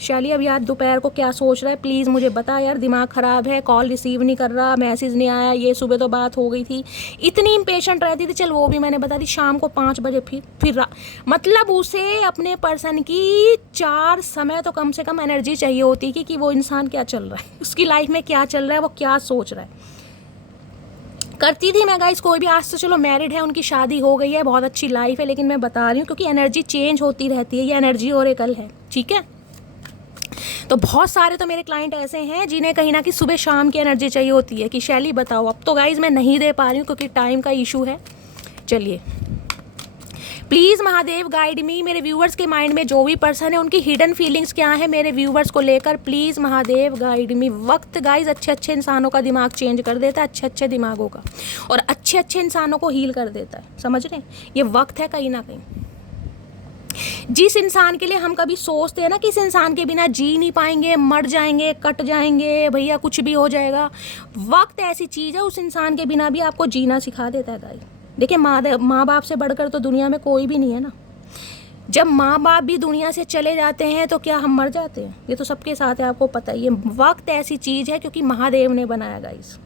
शैली अब यार दोपहर को क्या सोच रहा है, प्लीज़ मुझे बता यार, दिमाग ख़राब है, कॉल रिसीव नहीं कर रहा, मैसेज नहीं आया, ये सुबह तो बात हो गई थी। इतनी इम्पेशेंट रहती थी, चल वो भी मैंने बता दी। शाम को 5 बजे फिर मतलब उसे अपने पर्सन की 4 समय तो कम से कम एनर्जी चाहिए होती कि वो इंसान क्या चल रहा है, उसकी लाइफ में क्या चल रहा है, वो क्या सोच रहा है। करती थी मैं गाइस कोई भी। आज तो चलो मैरिड है, उनकी शादी हो गई है, बहुत अच्छी लाइफ है, लेकिन मैं बता रही हूँ क्योंकि एनर्जी चेंज होती रहती है, ये एनर्जी और एक कल है, ठीक है। तो बहुत सारे तो मेरे क्लाइंट ऐसे हैं जिन्हें कहीं ना कहीं सुबह शाम की एनर्जी चाहिए होती है कि शैली बताओ। अब तो गाइज मैं नहीं दे पा रही हूँ क्योंकि टाइम का इशू है। चलिए प्लीज़ महादेव गाइड मी, मेरे व्यूवर्स के माइंड में जो भी पर्सन है उनकी हिडन फीलिंग्स क्या है मेरे व्यूवर्स को लेकर, प्लीज़ महादेव गाइड मी। वक्त गाइज अच्छे अच्छे इंसानों का दिमाग चेंज कर देता है, अच्छे अच्छे दिमागों का, और अच्छे अच्छे इंसानों को हील कर देता है, समझ रहे हैं। ये वक्त है कहीं ना कहीं। जिस इंसान के लिए हम कभी सोचते हैं ना कि इस इंसान के बिना जी नहीं पाएंगे, मर जाएंगे, कट जाएंगे, भैया कुछ भी हो जाएगा, वक्त ऐसी चीज़ है उस इंसान के बिना भी आपको जीना सिखा देता है गाइस। देखिए माँ बाप से बढ़कर तो दुनिया में कोई भी नहीं है ना। जब माँ बाप भी दुनिया से चले जाते हैं तो क्या हम मर जाते हैं? ये तो सबके साथ है, आपको पता है। ये वक्त ऐसी चीज़ है क्योंकि महादेव ने बनाया गाइस,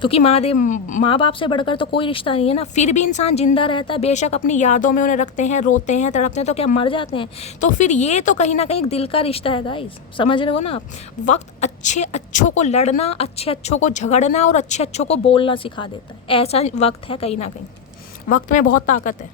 क्योंकि महादेव माँ बाप से बढ़कर तो कोई रिश्ता नहीं है ना। फिर भी इंसान जिंदा रहता है, बेशक अपनी यादों में उन्हें रखते हैं, रोते हैं, तड़पते हैं, तो क्या मर जाते हैं? तो फिर ये तो कहीं ना कहीं एक दिल का रिश्ता है गाइस, समझ रहे हो ना आप। वक्त अच्छे अच्छों को लड़ना, अच्छे अच्छों को झगड़ना और अच्छे अच्छों को बोलना सिखा देता है, ऐसा वक्त है कहीं ना कहीं। वक्त में बहुत ताकत है।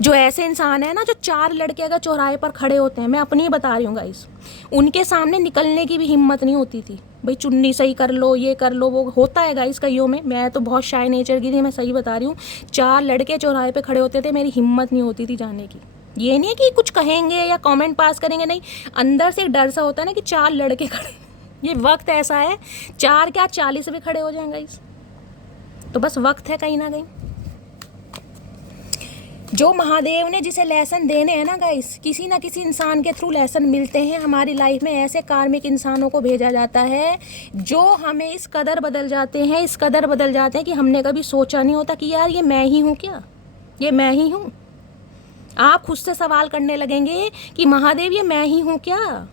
जो ऐसे इंसान है ना, जो 4 लड़के अगर चौराहे पर खड़े होते हैं, मैं अपनी ही बता रही हूँ गाइस, उनके सामने निकलने की भी हिम्मत नहीं होती थी। भाई चुन्नी सही कर लो, ये कर लो, वो होता है गाइस कईयों में। मैं तो बहुत शाय नेचर की थी, मैं सही बता रही हूँ। 4 लड़के चौराहे पे खड़े होते थे, मेरी हिम्मत नहीं होती थी जाने की। ये नहीं है कि कुछ कहेंगे या कमेंट पास करेंगे, नहीं, अंदर से एक डर सा होता है ना कि 4 लड़के खड़े। ये वक्त ऐसा है, 4 क्या 40 भी खड़े हो जाएंगे गाइस। तो बस वक्त है कहीं ना कहीं। जो महादेव ने जिसे लेसन देने हैं ना गाइस, किसी ना किसी इंसान के थ्रू लेसन मिलते हैं हमारी लाइफ में। ऐसे कार्मिक इंसानों को भेजा जाता है जो हमें इस कदर बदल जाते हैं, इस कदर बदल जाते हैं कि हमने कभी सोचा नहीं होता कि यार ये मैं ही हूँ क्या, ये मैं ही हूँ। आप खुद से सवाल करने लगेंगे कि महादेव ये मैं ही हूँ क्या।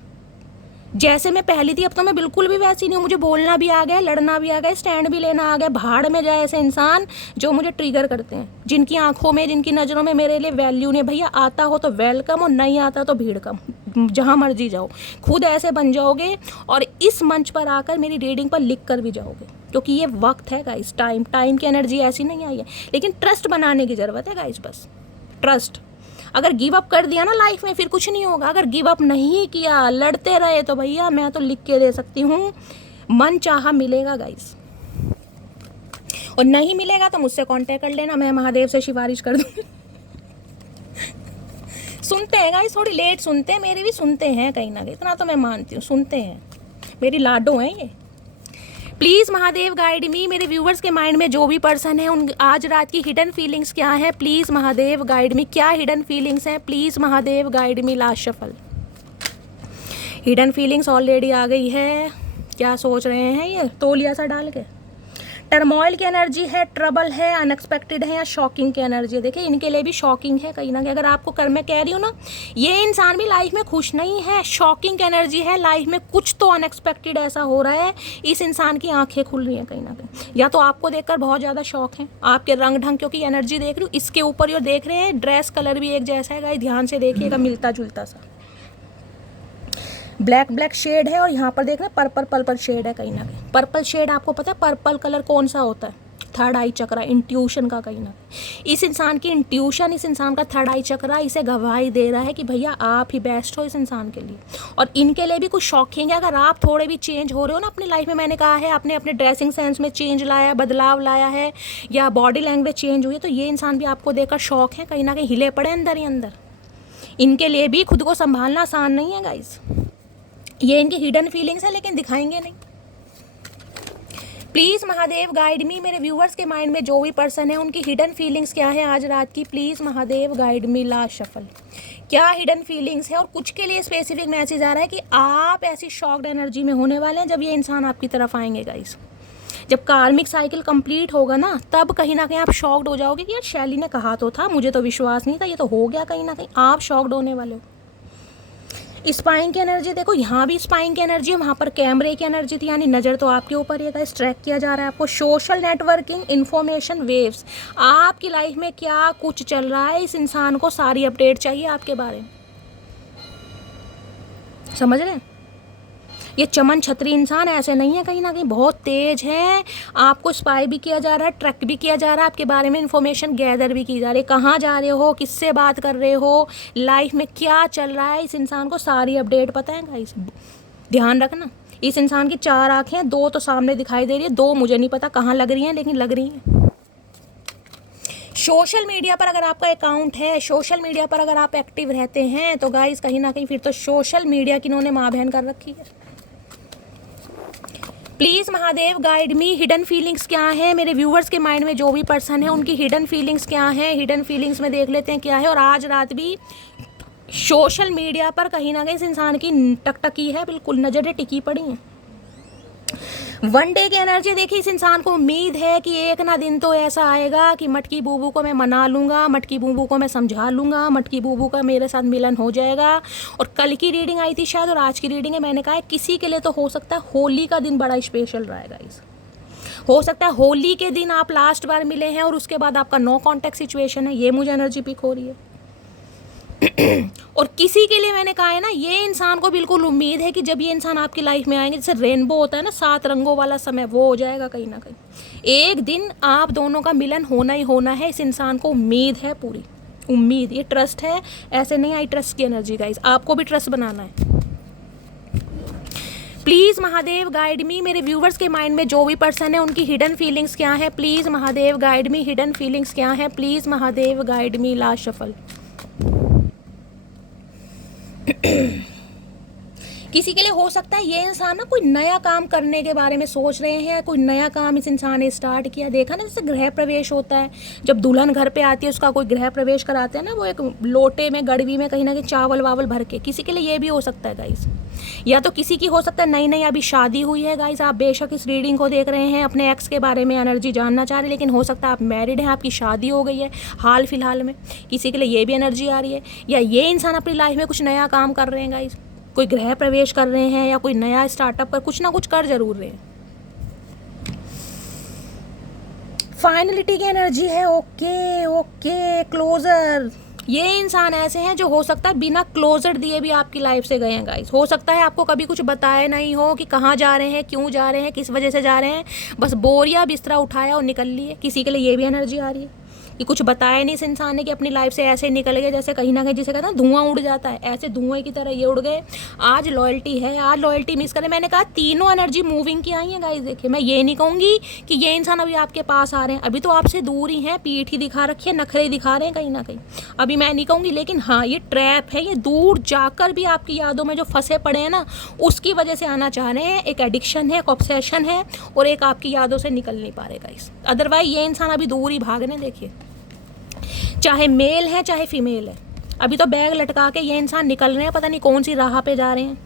जैसे मैं पहली थी अब तो मैं बिल्कुल भी वैसी नहीं हूँ। मुझे बोलना भी आ गया, लड़ना भी आ गया, स्टैंड भी लेना आ गया। भाड़ में जाए ऐसे इंसान जो मुझे ट्रिगर करते हैं, जिनकी आंखों में, जिनकी नज़रों में मेरे लिए वैल्यू नहीं। भैया आता हो तो वेलकम, और नहीं आता तो भीड़ कम, जहाँ मर्जी जाओ। खुद ऐसे बन जाओगे और इस मंच पर आकर मेरी रीडिंग पर लिख कर भी जाओगे, क्योंकि ये वक्त है गाइस। टाइम की एनर्जी ऐसी नहीं आई है, लेकिन ट्रस्ट बनाने की ज़रूरत है गाइस, बस ट्रस्ट। अगर गिव अप कर दिया ना लाइफ में फिर कुछ नहीं होगा। अगर गिव अप नहीं किया, लड़ते रहे, तो भैया मैं तो लिख के दे सकती हूँ, मन चाहा मिलेगा गाइस। और नहीं मिलेगा तो मुझसे कांटेक्ट कर लेना, मैं महादेव से सिफारिश कर दूँगी। सुनते हैं गाइस, थोड़ी लेट सुनते हैं, मेरी भी सुनते हैं कहीं ना कहीं, इतना तो मैं मानती हूँ, सुनते हैं, मेरी लाडो हैं ये। प्लीज़ महादेव गाइड मी, मेरे व्यूवर्स के माइंड में जो भी पर्सन है उन आज रात की हिडन फीलिंग्स क्या है, प्लीज़ महादेव गाइड मी। क्या हिडन फीलिंग्स हैं, please Mahadev guide me. Last shuffle, hidden feelings already आ गई है। क्या सोच रहे हैं ये तौलिया सा डाल के? टर्मोइल की एनर्जी है, ट्रबल है, अनएक्सपेक्टेड है, या शॉकिंग की एनर्जी है। देखिए इनके लिए भी शॉकिंग है कहीं ना कहीं। अगर आपको कर मैं कह रही हूँ ना, ये इंसान भी लाइफ में खुश नहीं है, शॉकिंग की एनर्जी है। लाइफ में कुछ तो अनएक्सपेक्टेड ऐसा हो रहा है, इस इंसान की आंखें खुल रही हैं कहीं ना कहीं। या तो आपको देखकर बहुत ज़्यादा शौक है, आपके रंग ढंग, क्योंकि एनर्जी देख रही हूँ इसके ऊपर, और देख रहे हैं ड्रेस कलर भी एक जैसा है गाइस, ध्यान से देखिएगा, मिलता जुलता सा ब्लैक शेड है, और यहाँ पर देख रहे हैं पर्पल शेड है कहीं ना कहीं। पर्पल शेड आपको पता है पर्पल कलर कौन सा होता है? थर्ड आई चक्रा इंट्यूशन का कहीं ना, इस इंसान की इंट्यूशन, इस इंसान का थर्ड आई चक्रा इसे गवाही दे रहा है कि भैया आप ही बेस्ट हो इस इंसान के लिए। और इनके लिए भी कुछ शॉकिंग है, अगर आप थोड़े भी चेंज हो रहे हो ना अपनी लाइफ में, मैंने कहा है आपने अपने ड्रेसिंग सेंस में चेंज लाया, बदलाव लाया है, या बॉडी लैंग्वेज चेंज हुई है, तो ये इंसान भी आपको देखकर शौक है, कहीं ना कहीं हिले पड़े अंदर ही अंदर। इनके लिए भी खुद को संभालना आसान नहीं है गाइस, ये इनकी हिडन फीलिंग्स है लेकिन दिखाएंगे नहीं। प्लीज़ महादेव गाइड मी, मेरे व्यूवर्स के माइंड में जो भी पर्सन है उनकी हिडन फीलिंग्स क्या है आज रात की, please Mahadev guide me. Last shuffle, क्या हिडन फीलिंग्स है और कुछ के लिए स्पेसिफिक मैसेज आ रहा है कि आप ऐसी शॉक्ड एनर्जी में होने वाले हैं जब ये इंसान आपकी तरफ आएंगे गाइस। जब कार्मिक साइकिल कंप्लीट होगा ना, तब कहीं ना कहीं आप शॉक्ड हो जाओगे कि यार शैली ने कहा तो था, मुझे तो विश्वास नहीं था, ये तो हो गया। कहीं ना कहीं आप शॉक्ड होने वाले हो। स्पाइंग की एनर्जी देखो, यहाँ भी स्पाइंग की एनर्जी है, वहाँ पर कैमरे की एनर्जी थी, यानी नज़र तो आपके ऊपर ही गाइस, ट्रैक किया जा रहा है आपको। सोशल नेटवर्किंग, इन्फॉर्मेशन वेव्स, आपकी लाइफ में क्या कुछ चल रहा है, इस इंसान को सारी अपडेट चाहिए आपके बारे में, समझ रहे हैं। ये चमन छतरी इंसान ऐसे नहीं है, कहीं ना कहीं बहुत तेज है, आपको स्पाई भी किया जा रहा है, ट्रैक भी किया जा रहा है, आपके बारे में इन्फॉर्मेशन गैदर भी की जा रही है, कहाँ जा रहे हो, किससे बात कर रहे हो, लाइफ में क्या चल रहा है, इस इंसान को सारी अपडेट पता है गाइस। ध्यान रखना, इस इंसान की 4 आँखें, 2 तो सामने दिखाई दे रही है, 2 मुझे नहीं पता कहाँ लग रही हैं, लेकिन लग रही हैं। सोशल मीडिया पर अगर आपका अकाउंट है, सोशल मीडिया पर अगर आप एक्टिव रहते हैं, तो गाइस कहीं ना कहीं फिर तो सोशल मीडिया की इन्होंने माँ बहन कर रखी है। Please Mahadev guide me, hidden feelings क्या है, मेरे व्यूवर्स के माइंड में जो भी पर्सन है उनकी हिडन फीलिंग्स क्या है, हिडन फीलिंग्स में देख लेते हैं क्या है। और आज रात भी सोशल मीडिया पर कहीं ना कहीं इस इंसान की टकटकी है, बिल्कुल नज़रें टिकी पड़ी हैं। वन डे की एनर्जी देखिए, इस इंसान को उम्मीद है कि एक ना दिन तो ऐसा आएगा कि मटकी बूबू को मैं मना लूँगा, मटकी बूबू को मैं समझा लूँगा, मटकी बूबू का मेरे साथ मिलन हो जाएगा। और कल की रीडिंग आई थी शायद, और आज की रीडिंग है, मैंने कहा है किसी के लिए तो हो सकता है होली का दिन बड़ा स्पेशल रहेगा इस, हो सकता है होली के दिन आप लास्ट बार मिले हैं और उसके बाद आपका नो कॉन्टैक्ट सिचुएशन है, ये मुझे एनर्जी पिक हो रही है। और किसी के लिए मैंने कहा है ना, ये इंसान को बिल्कुल उम्मीद है कि जब ये इंसान आपकी लाइफ में आएंगे, जैसे रेनबो होता है ना, 7 रंगों वाला समय, वो हो जाएगा कहीं ना कहीं। एक दिन आप दोनों का मिलन होना ही होना है, इस इंसान को उम्मीद है, पूरी उम्मीद, ये ट्रस्ट है, ऐसे नहीं आई ट्रस्ट की एनर्जी गाइस, आपको भी ट्रस्ट बनाना है। प्लीज़ महादेव गाइड मी, मेरे व्यूवर्स के माइंड में जो भी पर्सन है उनकी हिडन फीलिंग्स क्या है, please Mahadev guide me, hidden feelings क्या है, please Mahadev guide me. Last shuffle, किसी के लिए हो सकता है ये इंसान ना कोई नया काम करने के बारे में सोच रहे हैं, कोई नया काम इस इंसान ने स्टार्ट किया। देखा ना, जैसे गृह प्रवेश होता है, जब दुल्हन घर पे आती है उसका कोई गृह प्रवेश कराते हैं ना, वो एक लोटे में, गड़वी में कहीं ना कहीं चावल वावल भर के, किसी के लिए ये भी हो सकता है गाइस। या तो किसी की हो सकता है नई नई अभी शादी हुई है गाइस, आप बेशक इस रीडिंग को देख रहे हैं, अपने एक्स के बारे में एनर्जी जानना चाह रहे हैं, लेकिन हो सकता है आप मैरिड हैं, आपकी शादी हो गई है हाल फिलहाल में, किसी के लिए ये भी एनर्जी आ रही है। या ये इंसान अपनी लाइफ में कुछ नया काम कर रहे हैं गाइस, कोई गृह प्रवेश कर रहे हैं या कोई नया स्टार्टअप पर कुछ ना कुछ कर जरूर रहे हैं। फाइनलिटी की एनर्जी है, ओके ओके, क्लोजर। ये इंसान ऐसे हैं जो हो सकता है बिना क्लोजर दिए भी आपकी लाइफ से गए हैं गाइस। हो सकता है आपको कभी कुछ बताया नहीं हो कि कहाँ जा रहे हैं, क्यों जा रहे हैं, किस वजह से जा रहे हैं, बस बोरिया बिस्तरा उठाया और निकल लिए। किसी के लिए ये भी एनर्जी आ रही है कि कुछ बताया नहीं इस इंसान ने, कि अपनी लाइफ से ऐसे निकल गए जैसे कहीं ना कहीं, जिसे कहते हैं धुआं उड़ जाता है, ऐसे धुएं की तरह ये उड़ गए। आज लॉयल्टी है, आज लॉयल्टी मिस करें। मैंने कहा तीनों एनर्जी मूविंग की आई है गाइस। देखिए, मैं ये नहीं कहूँगी कि ये इंसान अभी आपके पास आ रहे हैं, अभी तो आपसे दूर ही हैं, पीठ ही दिखा रखी है, नखरे दिखा रहे हैं कहीं ना कहीं, अभी मैं नहीं कहूँगी। लेकिन हाँ, ये ट्रैप है, ये दूर जाकर भी आपकी यादों में जो फंसे पड़े हैं ना, उसकी वजह से आना चाह रहे हैं। एक एडिक्शन है, एक ऑब्सेशन है, और एक आपकी यादों से निकल नहीं पा रहे गाइस। अदरवाइज ये इंसान अभी दूर ही भाग रहे हैं। देखिए, चाहे मेल है चाहे फीमेल है, अभी तो बैग लटका के ये इंसान निकल रहे हैं, पता नहीं कौन सी राह पे जा रहे हैं,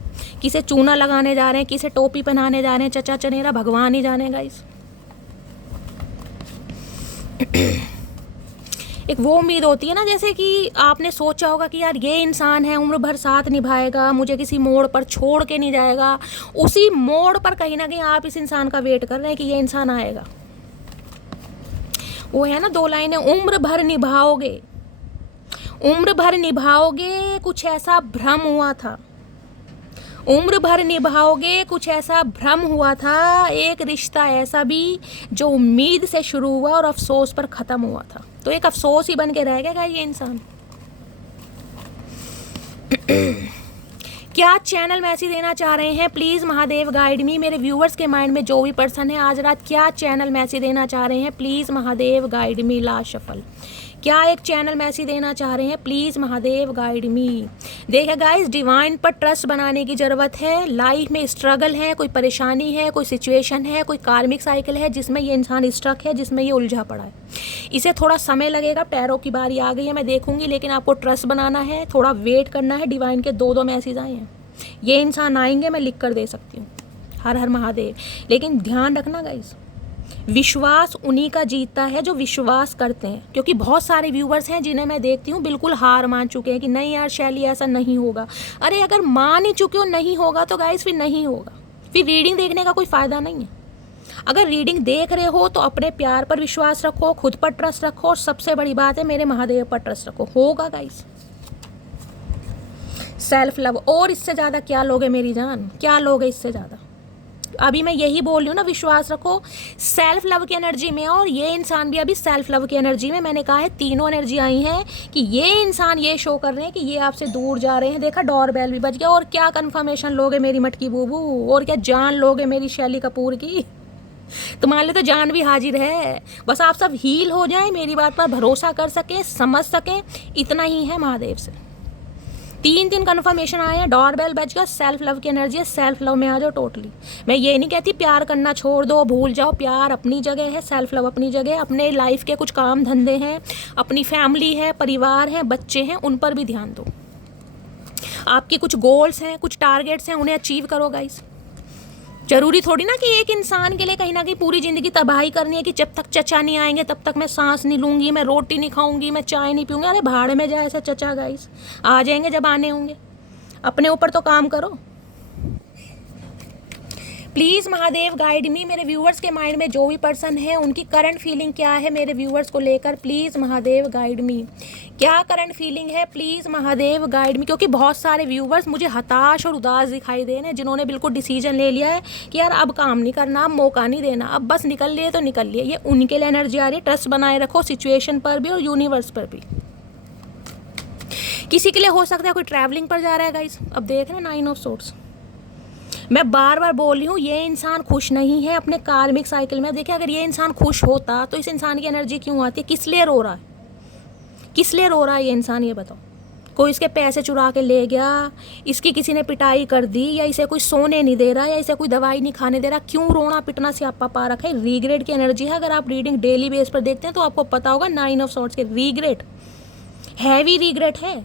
किसे चूना लगाने जा रहे हैं, किसे टोपी पहनाने जा रहे हैं, चचा चनेरा भगवान ही जाने गाइस। एक वो उम्मीद होती है ना, जैसे कि आपने सोचा होगा कि यार ये इंसान है, उम्र भर साथ निभाएगा, मुझे किसी मोड़ पर छोड़ के नहीं जाएगा। उसी मोड़ पर कहीं ना कहीं आप इस इंसान का वेट कर रहे हैं कि ये इंसान आएगा। वो है ना 2 लाइनें, उम्र भर निभाओगे, उम्र भर निभाओगे, कुछ ऐसा भ्रम हुआ था, उम्र भर निभाओगे, कुछ ऐसा भ्रम हुआ था, एक रिश्ता ऐसा भी जो उम्मीद से शुरू हुआ और अफसोस पर ख़त्म हुआ था, तो एक अफसोस ही बन के रह गया ये इंसान। क्या चैनल मैसेज देना चाह रहे हैं? प्लीज़ महादेव गाइड मी। मेरे व्यूवर्स के माइंड में जो भी पर्सन है आज रात क्या चैनल मैसेज देना चाह रहे हैं? Please Mahadev guide me. Last shuffle, क्या एक चैनल मैसेज देना चाह रहे हैं? प्लीज़ महादेव गाइड मी। देखिए गाइस, डिवाइन पर ट्रस्ट बनाने की ज़रूरत है। लाइफ में स्ट्रगल है, कोई परेशानी है, कोई सिचुएशन है, कोई कार्मिक साइकिल है जिसमें ये इंसान स्ट्रक है, जिसमें ये उलझा पड़ा है। इसे थोड़ा समय लगेगा, पैरों की बारी आ गई है, मैं देखूंगी, लेकिन आपको ट्रस्ट बनाना है, थोड़ा वेट करना है। डिवाइन के दो मैसेज आए हैं, ये इंसान आएंगे, मैं लिख कर दे सकती हूँ। हर हर महादेव। लेकिन ध्यान रखना गाइस, विश्वास उन्हीं का जीतता है जो विश्वास करते हैं, क्योंकि बहुत सारे व्यूवर्स हैं जिन्हें मैं देखती हूँ बिल्कुल हार मान चुके हैं कि नहीं यार शैली ऐसा नहीं होगा। अरे अगर मान ही चुके हो नहीं होगा तो गाइस फिर नहीं होगा, फिर रीडिंग देखने का कोई फ़ायदा नहीं है। अगर रीडिंग देख रहे हो तो अपने प्यार पर विश्वास रखो, खुद पर ट्रस्ट रखो, और सबसे बड़ी बात है मेरे महादेव पर ट्रस्ट रखो। होगा गाइस। सेल्फ लव, और इससे ज़्यादा क्या लोगे मेरी जान, क्या लोगे इससे ज़्यादा? अभी मैं यही बोल रही हूँ ना, विश्वास रखो सेल्फ लव की एनर्जी में, और ये इंसान भी अभी सेल्फ लव की एनर्जी में। मैंने कहा है तीनों एनर्जी आई हैं कि ये इंसान ये शो कर रहे हैं कि ये आपसे दूर जा रहे हैं। देखा, डोर बेल भी बज गया। और क्या कन्फर्मेशन लोगे मेरी मटकी बूबू, और क्या जान लोगे मेरी शैली कपूर की? तुम्हारे लिए तो जान भी हाजिर है, बस आप सब हील हो जाएं, मेरी बात पर भरोसा कर सकें, समझ सकें, इतना ही है महादेव से। 3 कन्फर्मेशन आए हैं, डोर बेल बज गया, सेल्फ लव की एनर्जी है, सेल्फ लव में आ जाओ टोटली। मैं ये नहीं कहती प्यार करना छोड़ दो, भूल जाओ, प्यार अपनी जगह है, सेल्फ लव अपनी जगह है। अपने लाइफ के कुछ काम धंधे हैं, अपनी फैमिली है, परिवार है, बच्चे हैं, उन पर भी ध्यान दो। आपके कुछ गोल्स हैं, कुछ टारगेट्स हैं, उन्हें अचीव करो गाइस। जरूरी थोड़ी ना कि एक इंसान के लिए कहीं ना कहीं पूरी ज़िंदगी तबाही करनी है कि जब तक चचा नहीं आएंगे तब तक मैं सांस नहीं लूँगी, मैं रोटी नहीं खाऊंगी, मैं चाय नहीं पीऊँगी। अरे भाड़ में जाए ऐसा चचा गाइस, आ जाएंगे जब आने होंगे। अपने ऊपर तो काम करो। प्लीज़ महादेव गाइड मी। मेरे व्यूवर्स के माइंड में जो भी पर्सन है उनकी करंट फीलिंग क्या है मेरे व्यूवर्स को लेकर, प्लीज़ महादेव गाइड मी। क्या करंट फीलिंग है, प्लीज़ महादेव गाइड मी। क्योंकि बहुत सारे व्यूवर्स मुझे हताश और उदास दिखाई दे रहे हैं, जिन्होंने बिल्कुल डिसीजन ले लिया है कि यार अब काम नहीं करना, अब मौका नहीं देना, अब बस निकल लिए तो निकल लिए। ये उनके लिए एनर्जी आ रही है। ट्रस्ट बनाए रखो सिचुएशन पर भी और यूनिवर्स पर भी। किसी के लिए हो सकता है कोई ट्रैवलिंग पर जा रहा है गाइस। अब देख रहे हैं 9 ऑफ सोर्ड्स। मैं बार बार बोल रही हूँ, ये इंसान खुश नहीं है अपने कार्मिक साइकिल में। देखिए, अगर ये इंसान खुश होता तो इस इंसान की एनर्जी क्यों आती है? किस लिए रो रहा है, किस लिए रो रहा है ये इंसान, ये बताओ। कोई इसके पैसे चुरा के ले गया, इसकी किसी ने पिटाई कर दी, या इसे कोई सोने नहीं दे रहा, या इसे कोई दवाई नहीं खाने दे रहा, क्यों रोना पिटना स्यापा पा रखा है? रीग्रेट की एनर्जी है। अगर आप रीडिंग डेली बेस पर देखते हैं तो आपको पता होगा 9 ऑफ सॉर्ड्स के रीग्रेट, हैवी रीग्रेट है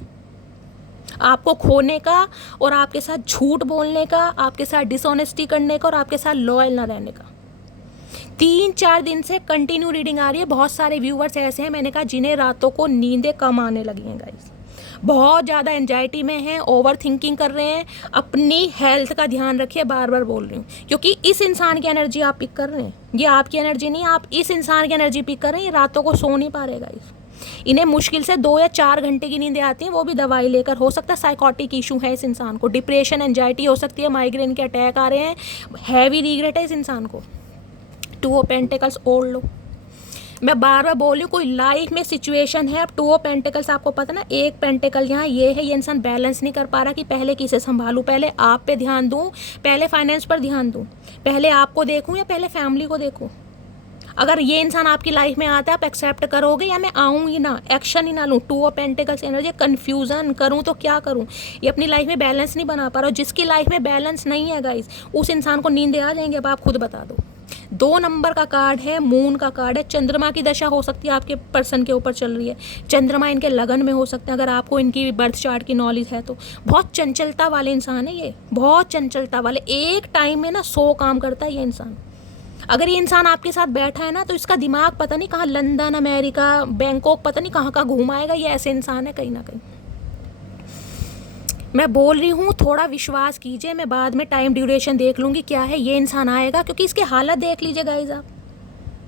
आपको खोने का, और आपके साथ झूठ बोलने का, आपके साथ डिसऑनेस्टी करने का, और आपके साथ लॉयल ना रहने का। 3-4 दिन से कंटिन्यू रीडिंग आ रही है। बहुत सारे व्यूवर्स ऐसे हैं, मैंने कहा, जिन्हें रातों को नींदें कम आने लगी हैं गाइस, बहुत ज़्यादा एंजाइटी में हैं, ओवर थिंकिंग कर रहे हैं। अपनी हेल्थ का ध्यान रखिए, बार बार बोल रही हूँ, क्योंकि इस इंसान की एनर्जी आप पिक कर रहे हैं। ये आपकी एनर्जी नहीं, आप इस इंसान की एनर्जी पिक कर रहे हैं। ये रातों को सो नहीं पा रहे गाइस। इन्हें मुश्किल से 2 या 4 घंटे की नींदें आती हैं, वो भी दवाई लेकर। हो सकता है साइकोटिक इशू है इस इंसान को, डिप्रेशन, एंजाइटी हो सकती है, माइग्रेन के अटैक आ रहे हैं, हैवी रीग्रेट है इस इंसान को। 2 ऑफ पेंटिकल्स ओढ़ लो। मैं बार बार बोल रही हूँ, कोई लाइफ में सिचुएशन है। अब 2 ऑफ पेंटिकल्स आपको पता ना, एक पेंटिकल यहाँ ये है, ये इंसान बैलेंस नहीं कर पा रहा कि पहले किसे संभालूं, पहले आप पे ध्यान दूं, पहले फाइनेंस पर ध्यान दूं, पहले आपको देखूं या पहले फैमिली को देखूं। अगर ये इंसान आपकी लाइफ में आता है, आप एक्सेप्ट करोगे, या मैं आऊँ ही ना, एक्शन ही ना लूँ? 2 ऑफ पेंटिकल्स एनर्जी, कन्फ्यूज़न करूँ तो क्या करूँ? ये अपनी लाइफ में बैलेंस नहीं बना पा रहा। जिसकी लाइफ में बैलेंस नहीं है गाइस, उस इंसान को नींदें आ जाएंगे। अब आप खुद बता दो। 2 नंबर का कार्ड है, मून का कार्ड है। चंद्रमा की दशा हो सकती है आपके पर्सन के ऊपर चल रही है। चंद्रमा इनके लगन में हो सकते हैं, अगर आपको इनकी बर्थ चार्ट की नॉलेज है तो। बहुत चंचलता वाले इंसान है ये, बहुत चंचलता वाले। एक टाइम में ना 100 काम करता है ये इंसान। अगर ये इंसान आपके साथ बैठा है ना, तो इसका दिमाग पता नहीं कहाँ, लंदन, अमेरिका, बैंकॉक, पता नहीं कहाँ कहाँ घूम आएगा। ये ऐसे इंसान है कहीं ना कहीं। मैं बोल रही हूँ, थोड़ा विश्वास कीजिए। मैं बाद में टाइम ड्यूरेशन देख लूँगी क्या है, ये इंसान आएगा। क्योंकि इसकी हालत देख लीजिए गाइस, आप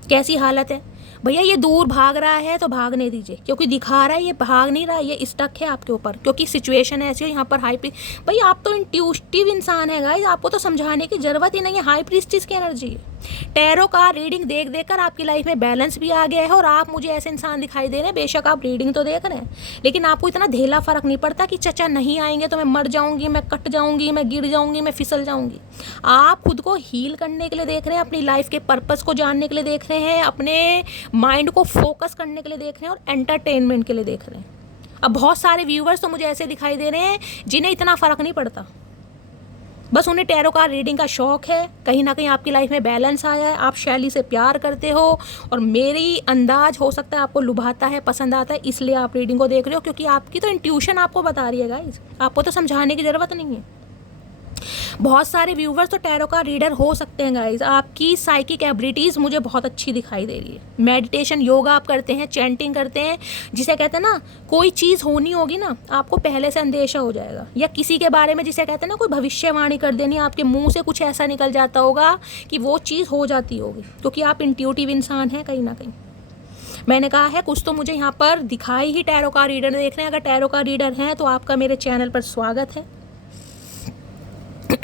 कैसी हालत है। भैया ये दूर भाग रहा है तो भागने दीजिए, क्योंकि दिखा रहा है ये भाग नहीं रहा, ये स्टक है आपके ऊपर, क्योंकि सिचुएशन ऐसी है यहाँ पर हाई भैया आप तो इंट्यूटिव इंसान है गाइस, आपको तो समझाने की जरूरत ही नहीं है। हाई प्रीस्टिस की एनर्जी है। टैरो का रीडिंग देख देख कर आपकी लाइफ में बैलेंस भी आ गया है, और आप मुझे ऐसे इंसान दिखाई दे रहे हैं, बेशक आप रीडिंग तो देख रहे हैं, लेकिन आपको इतना ढेला फर्क नहीं पड़ता कि चचा नहीं आएंगे तो मैं मर जाऊंगी, मैं कट जाऊंगी, मैं गिर जाऊंगी, मैं फिसल जाऊंगी। आप खुद को हील करने के लिए देख रहे हैं, अपनी लाइफ के पर्पस को जानने के लिए देख रहे हैं, अपने माइंड को फोकस करने के लिए देख रहे हैं, और एंटरटेनमेंट के लिए देख रहे हैं। अब बहुत सारे व्यूवर्स तो मुझे ऐसे दिखाई दे रहे हैं जिन्हें इतना फ़र्क नहीं पड़ता, बस उन्हें टैरो कार्ड रीडिंग का शौक है। कहीं ना कहीं आपकी लाइफ में बैलेंस आया है, आप शैली से प्यार करते हो, और मेरी अंदाज हो सकता है आपको लुभाता है, पसंद आता है, इसलिए आप रीडिंग को देख रहे हो, क्योंकि आपकी तो इंट्यूशन आपको बता रही है गाइस, आपको तो समझाने की ज़रूरत नहीं है। बहुत सारे व्यूवर्स तो टैरो का रीडर हो सकते हैं गाइज, आपकी साइकिक एबिलिटीज़ मुझे बहुत अच्छी दिखाई दे रही है। मेडिटेशन, योगा आप करते हैं, चैंटिंग करते हैं, जिसे कहते हैं ना कोई चीज़ होनी होगी ना आपको पहले से अंदेशा हो जाएगा, या किसी के बारे में जिसे कहते हैं ना कोई भविष्यवाणी कर देनी, आपके मुंह से कुछ ऐसा निकल जाता होगा कि वो चीज़ हो जाती होगी, क्योंकि आप इंट्यूटिव इंसान हैं कहीं ना कहीं। मैंने कहा है कुछ तो मुझे यहाँ पर दिखाई ही टैरो का रीडर देख रहे हैं। अगर टैरो का रीडर हैं तो आपका मेरे चैनल पर स्वागत है।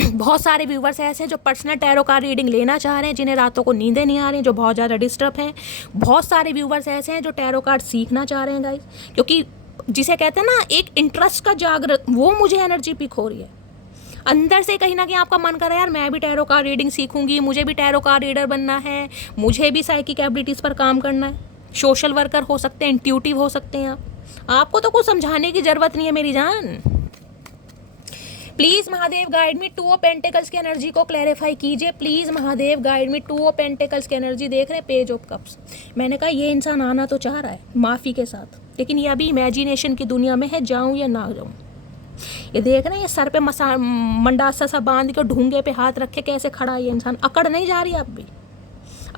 बहुत सारे व्यूवर्स ऐसे हैं जो पर्सनल टैरो कार्ड रीडिंग लेना चाह रहे हैं, जिन्हें रातों को नींदें नहीं आ रही, जो बहुत ज़्यादा डिस्टर्ब हैं। बहुत सारे व्यूवर्स ऐसे हैं जो टैरो कार्ड सीखना चाह रहे हैं गाइस, क्योंकि जिसे कहते हैं ना एक इंटरेस्ट का जागृत, वो मुझे एनर्जी पिक हो रही है अंदर से। कहीं ना कहीं आपका मन कर रहा है यार मैं भी टैरो कार्ड रीडिंग सीखूंगी, मुझे भी टैरो कार्ड रीडर बनना है, मुझे भी साइकिक एबिलिटीज़ पर काम करना है। सोशल वर्कर हो सकते हैं, इंट्यूटिव हो सकते हैं आपको तो कुछ समझाने की ज़रूरत नहीं है मेरी जान। Please Mahadev guide me, 2 of pentacles की एनर्जी को क्लैरिफाई कीजिए। Please Mahadev guide me, 2 of pentacles की एनर्जी देख रहे हैं, पेज ऑफ कप्स। मैंने कहा ये इंसान आना तो चाह रहा है माफ़ी के साथ, लेकिन ये अभी इमेजिनेशन की दुनिया में है, जाऊँ या ना जाऊँ। ये देख रहे हैं, ये सर पे मंडासा सा बांध के ढूंगे पे हाथ रखे कैसे खड़ा है ये इंसान, अकड़ नहीं जा रही अब भी,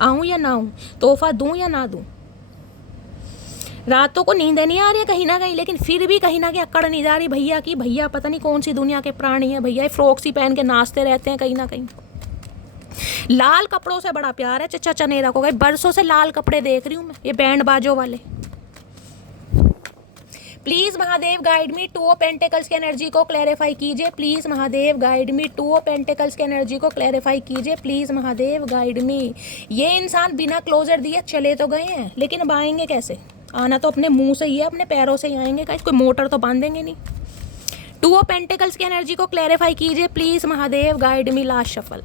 आऊँ या ना आऊँ, तोहफा दूँ या ना दूँ। रातों को नींद नहीं आ रही है कहीं ना कहीं, लेकिन फिर भी कहीं ना कहीं अकड़ नहीं जा रही भैया की। भैया पता नहीं कौन सी दुनिया के प्राणी है भैया, फ्रॉक सी पहन के नाचते रहते हैं कहीं ना कहीं। लाल कपड़ों से बड़ा प्यार है चचा चनेरा को, बरसों से लाल कपड़े देख रही हूँ मैं, ये बैंड बाजों वाले। Please Mahadev guide me, 2 of pentacles की एनर्जी को क्लैरिफाई कीजिए। Please Mahadev guide me, 2 of pentacles की एनर्जी को क्लैरिफाई कीजिए। Please Mahadev guide me. ये इंसान बिना क्लोजर दिए चले तो गए हैं, लेकिन अब आएंगे कैसे? आना तो अपने मुंह से ही है, अपने पैरों से ही आएंगे, गाइस कोई मोटर तो बांधेंगे नहीं। 2 ऑफ पेंटिकल्स की एनर्जी को क्लैरिफाई कीजिए please Mahadev guide me. Last shuffle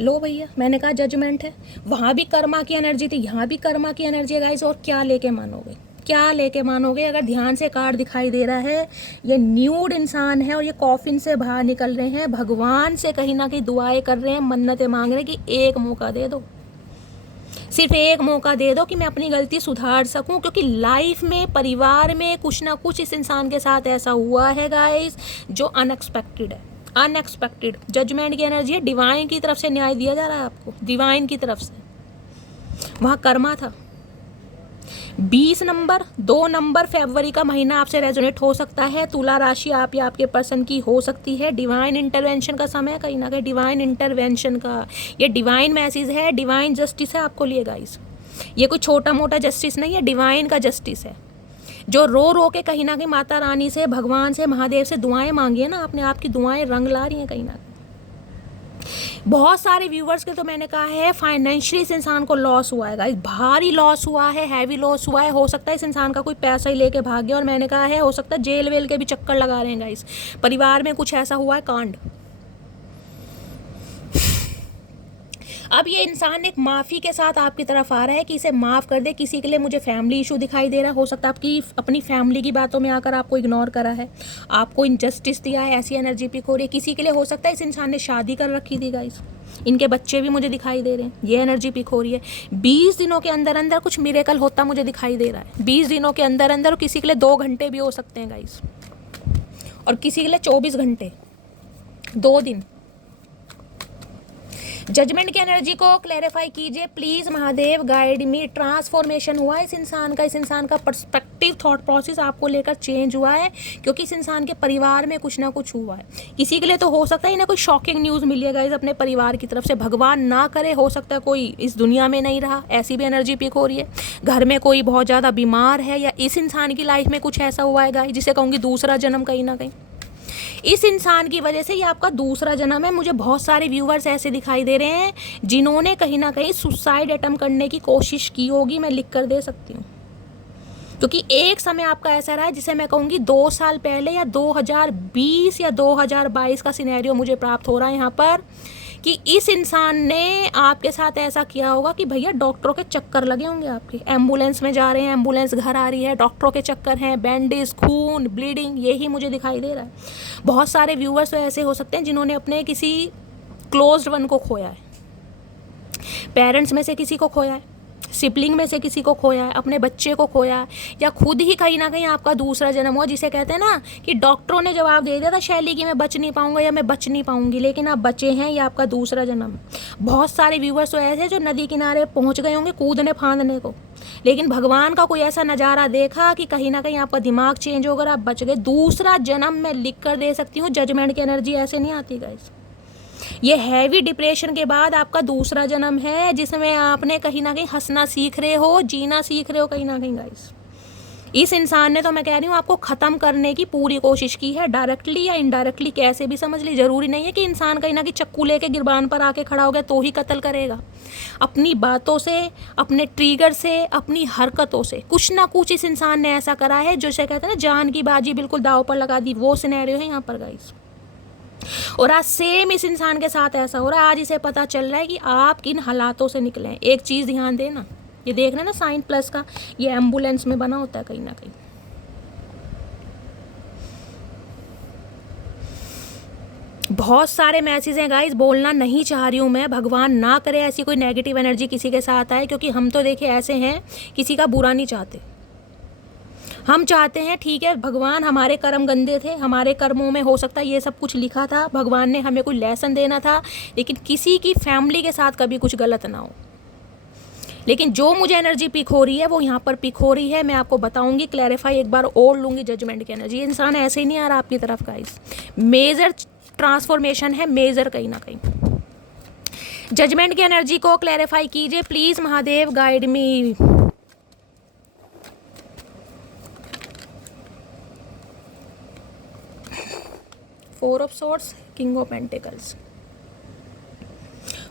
लो भैया, मैंने कहा जजमेंट है, वहाँ भी कर्मा की एनर्जी थी, यहाँ भी कर्मा की एनर्जी है गाइस। और क्या लेके मानोगे, क्या लेके मानोगे? अगर ध्यान से कार्ड दिखाई दे रहा है, ये न्यूड इंसान है और ये कॉफिन से बाहर निकल रहे हैं, भगवान से कहीं ना कहीं दुआएं कर रहे हैं, मन्नतें मांग रहे हैं कि एक मौका दे दो, सिर्फ एक मौका दे दो कि मैं अपनी गलती सुधार सकूं। क्योंकि लाइफ में, परिवार में कुछ ना कुछ इस इंसान के साथ ऐसा हुआ है गाइस जो अनएक्सपेक्टेड है। अनएक्सपेक्टेड जजमेंट की एनर्जी है, डिवाइन की तरफ से न्याय दिया जा रहा है आपको, डिवाइन की तरफ से। वहाँ कर्मा था। 20 नंबर 2 नंबर फरवरी का महीना आपसे रेजोनेट हो सकता है। तुला राशि आप या आपके पर्सन की हो सकती है। डिवाइन इंटरवेंशन का समय है, कहीं ना कहीं डिवाइन इंटरवेंशन का ये डिवाइन मैसेज है, डिवाइन जस्टिस है आपको लिए गाइस। ये कोई छोटा मोटा जस्टिस नहीं है, डिवाइन का जस्टिस है। जो रो रो के कहीं ना कहीं माता रानी से, भगवान से, महादेव से दुआएं मांगी है ना आपने, आपकी दुआएं रंग ला रही हैं कहीं ना कहीं। बहुत सारे व्यूवर्स के तो मैंने कहा है फाइनेंशियली इस इंसान को लॉस हुआ है गाइस, भारी लॉस हुआ है, हैवी लॉस हुआ है। हो सकता है इस इंसान का कोई पैसा ही लेके भाग गया, और मैंने कहा है हो सकता है जेल वेल के भी चक्कर लगा रहे हैं गाइस, परिवार में कुछ ऐसा हुआ है कांड। अब ये इंसान एक माफ़ी के साथ आपकी तरफ आ रहा है कि इसे माफ़ कर दे। किसी के लिए मुझे फैमिली इशू दिखाई दे रहा है, हो सकता है आपकी अपनी फैमिली की बातों में आकर आपको इग्नोर करा है, आपको इनजस्टिस दिया है, ऐसी एनर्जी पिक हो रही है। किसी के लिए हो सकता है इस इंसान ने शादी कर रखी थी गाइस, इनके बच्चे भी मुझे दिखाई दे रहे हैं, ये एनर्जी पिक हो रही है। 20 दिनों के अंदर अंदर कुछ मिरेकल होता मुझे दिखाई दे रहा है, 20 दिनों के अंदर अंदर। और किसी के लिए 2 घंटे भी हो सकते हैं गाइस, और किसी के लिए 24 घंटे, 2 दिन। जजमेंट की एनर्जी को क्लैरिफाई कीजिए please Mahadev, guide me. Transformation हुआ है इस इंसान का पर्सपेक्टिव, थॉट प्रोसेस आपको लेकर चेंज हुआ है, क्योंकि इस इंसान के परिवार में कुछ ना कुछ हुआ है। किसी के लिए तो हो सकता है इन्हें कोई शॉकिंग न्यूज़ मिलेगा इस अपने परिवार की तरफ से, भगवान ना करे, हो सकता है कोई इस दुनिया में नहीं रहा, ऐसी भी एनर्जी पिक हो रही है। घर में कोई बहुत ज़्यादा बीमार है, या इस इंसान की लाइफ में कुछ ऐसा हुआ है गाइस जिसे कहूँगी दूसरा जन्म कहीं ना कहीं। इस इंसान की वजह से ये आपका दूसरा जन्म है। मुझे बहुत सारे व्यूवर्स ऐसे दिखाई दे रहे हैं जिन्होंने कहीं ना कहीं सुसाइड अटेम्प्ट करने की कोशिश की होगी, मैं लिख कर दे सकती हूँ, क्योंकि एक समय आपका ऐसा रहा है जिसे मैं कहूँगी 2 साल पहले या 2020 या 2022 का सिनेरियो मुझे प्राप्त हो रहा है यहाँ पर, कि इस इंसान ने आपके साथ ऐसा किया होगा कि भैया डॉक्टरों के चक्कर लगे होंगे आपके, एम्बुलेंस में जा रहे हैं, एम्बुलेंस घर आ रही है, डॉक्टरों के चक्कर हैं, बैंडेज, खून, ब्लीडिंग, यही मुझे दिखाई दे रहा है। बहुत सारे व्यूवर्स तो ऐसे हो सकते हैं जिन्होंने अपने किसी क्लोज्ड वन को खोया है, पेरेंट्स में से किसी को खोया है, सिबलिंग में से किसी को खोया है, अपने बच्चे को खोया है, या खुद ही कहीं ना कहीं आपका दूसरा जन्म हुआ, जिसे कहते हैं ना कि डॉक्टरों ने जवाब दे दिया था शैली कि मैं बच नहीं पाऊंगा या मैं बच नहीं पाऊंगी, लेकिन आप बचे हैं, ये आपका दूसरा जन्म। बहुत सारे व्यूवर्स तो ऐसे जो नदी किनारे पहुंच गए होंगे कूदने फांदने को, लेकिन भगवान का कोई ऐसा नज़ारा देखा कि कहीं ना कहीं आपका दिमाग चेंज होकर आप बच गए। दूसरा जन्म मैं लिख कर दे सकती हूँ, जजमेंट की एनर्जी ऐसे नहीं आती गाइस। ये हैवी डिप्रेशन के बाद आपका दूसरा जन्म है, जिसमें आपने कहीं ना कहीं हंसना सीख रहे हो, जीना सीख रहे हो कहीं ना कहीं गाइस। इस इंसान ने तो मैं कह रही हूँ आपको ख़त्म करने की पूरी कोशिश की है, डायरेक्टली या इनडायरेक्टली, कैसे भी समझ ली। ज़रूरी नहीं है कि इंसान कहीं ना कहीं चक्कू लेके गिरबान पर आके खड़ा हो गया तो ही कत्ल करेगा। अपनी बातों से, अपने ट्रिगर से, अपनी हरकतों से कुछ ना कुछ इस इंसान ने ऐसा करा है जैसे कहते हैं ना जान की बाजी बिल्कुल दाव पर लगा दी, वो सिनेरियो है यहाँ पर गाइस। और आज सेम इस इंसान के साथ ऐसा हो रहा है। आज इसे पता चल रहा है कि आप किन हालातों से निकले हैं। एक चीज़ ध्यान देना, ये देख रहे हैं ना साइन प्लस का, ये एम्बुलेंस में बना होता है कहीं ना कहीं। बहुत सारे मैसेज हैं गाइस, बोलना नहीं चाह रही हूँ मैं, भगवान ना करे ऐसी कोई नेगेटिव एनर्जी किसी के साथ आए, क्योंकि हम तो देखिए ऐसे हैं किसी का बुरा नहीं चाहते। हम चाहते हैं ठीक है भगवान, हमारे कर्म गंदे थे, हमारे कर्मों में हो सकता है ये सब कुछ लिखा था, भगवान ने हमें कोई लेसन देना था, लेकिन किसी की फैमिली के साथ कभी कुछ गलत ना हो। लेकिन जो मुझे एनर्जी पिक हो रही है वो यहाँ पर पिक हो रही है, मैं आपको बताऊंगी, क्लैरिफाई एक बार और लूँगी जजमेंट की एनर्जी। इंसान ऐसे ही नहीं आ रहा आपकी तरफ गाइस, मेजर ट्रांसफॉर्मेशन है, मेजर कहीं ना कहीं। जजमेंट की एनर्जी को क्लैरिफाई कीजिए please Mahadev, guide me. Four of swords, king of pentacles,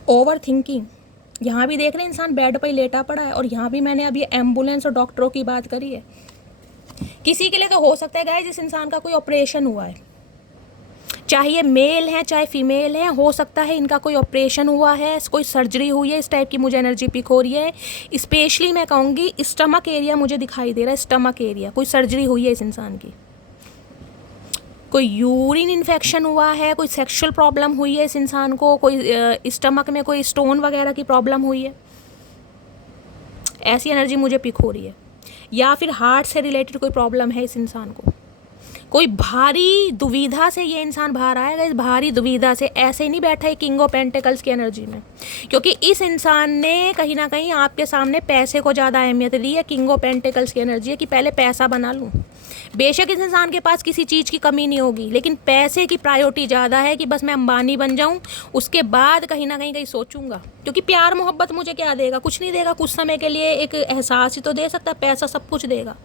over thinking. यहाँ भी देख रहे हैं इंसान बेड पर ही लेटा पड़ा है, और यहाँ भी मैंने अभी एम्बुलेंस और डॉक्टरों की बात करी है। किसी के लिए तो हो सकता है गाइस जिस इंसान का कोई ऑपरेशन हुआ है, चाहे ये मेल है चाहे फीमेल है, हो सकता है इनका कोई ऑपरेशन हुआ है, कोई सर्जरी हुई है, इस टाइप की मुझे एनर्जी पिक हो रही है। स्पेशली मैं कहूँगी स्टमक एरिया मुझे दिखाई दे रहा है, स्टमक एरिया कोई सर्जरी हुई है इस इंसान की, कोई यूरिन इन्फेक्शन हुआ है, कोई सेक्सुअल प्रॉब्लम हुई है इस इंसान को, कोई स्टमक में कोई स्टोन वगैरह की प्रॉब्लम हुई है, ऐसी एनर्जी मुझे पिक हो रही है। या फिर हार्ट से रिलेटेड कोई प्रॉब्लम है इस इंसान को, कोई भारी दुविधा से ये इंसान बाहर आएगा, इस भारी दुविधा से ऐसे ही नहीं बैठा है किंग ऑफ पेंटिकल्स की एनर्जी में, क्योंकि इस इंसान ने कहीं ना कहीं आपके सामने पैसे को ज़्यादा अहमियत दी है। किंग ऑफ पेंटिकल्स की एनर्जी है कि पहले पैसा बना लूँ। बेशक इस इंसान के पास किसी चीज़ की कमी नहीं होगी, लेकिन पैसे की प्रायोरिटी ज़्यादा है कि बस मैं अंबानी बन जाऊं, उसके बाद कहीं ना कहीं सोचूंगा। क्योंकि प्यार मोहब्बत मुझे क्या देगा, कुछ नहीं देगा, कुछ समय के लिए एक एहसास ही तो दे सकता है, पैसा सब कुछ देगा।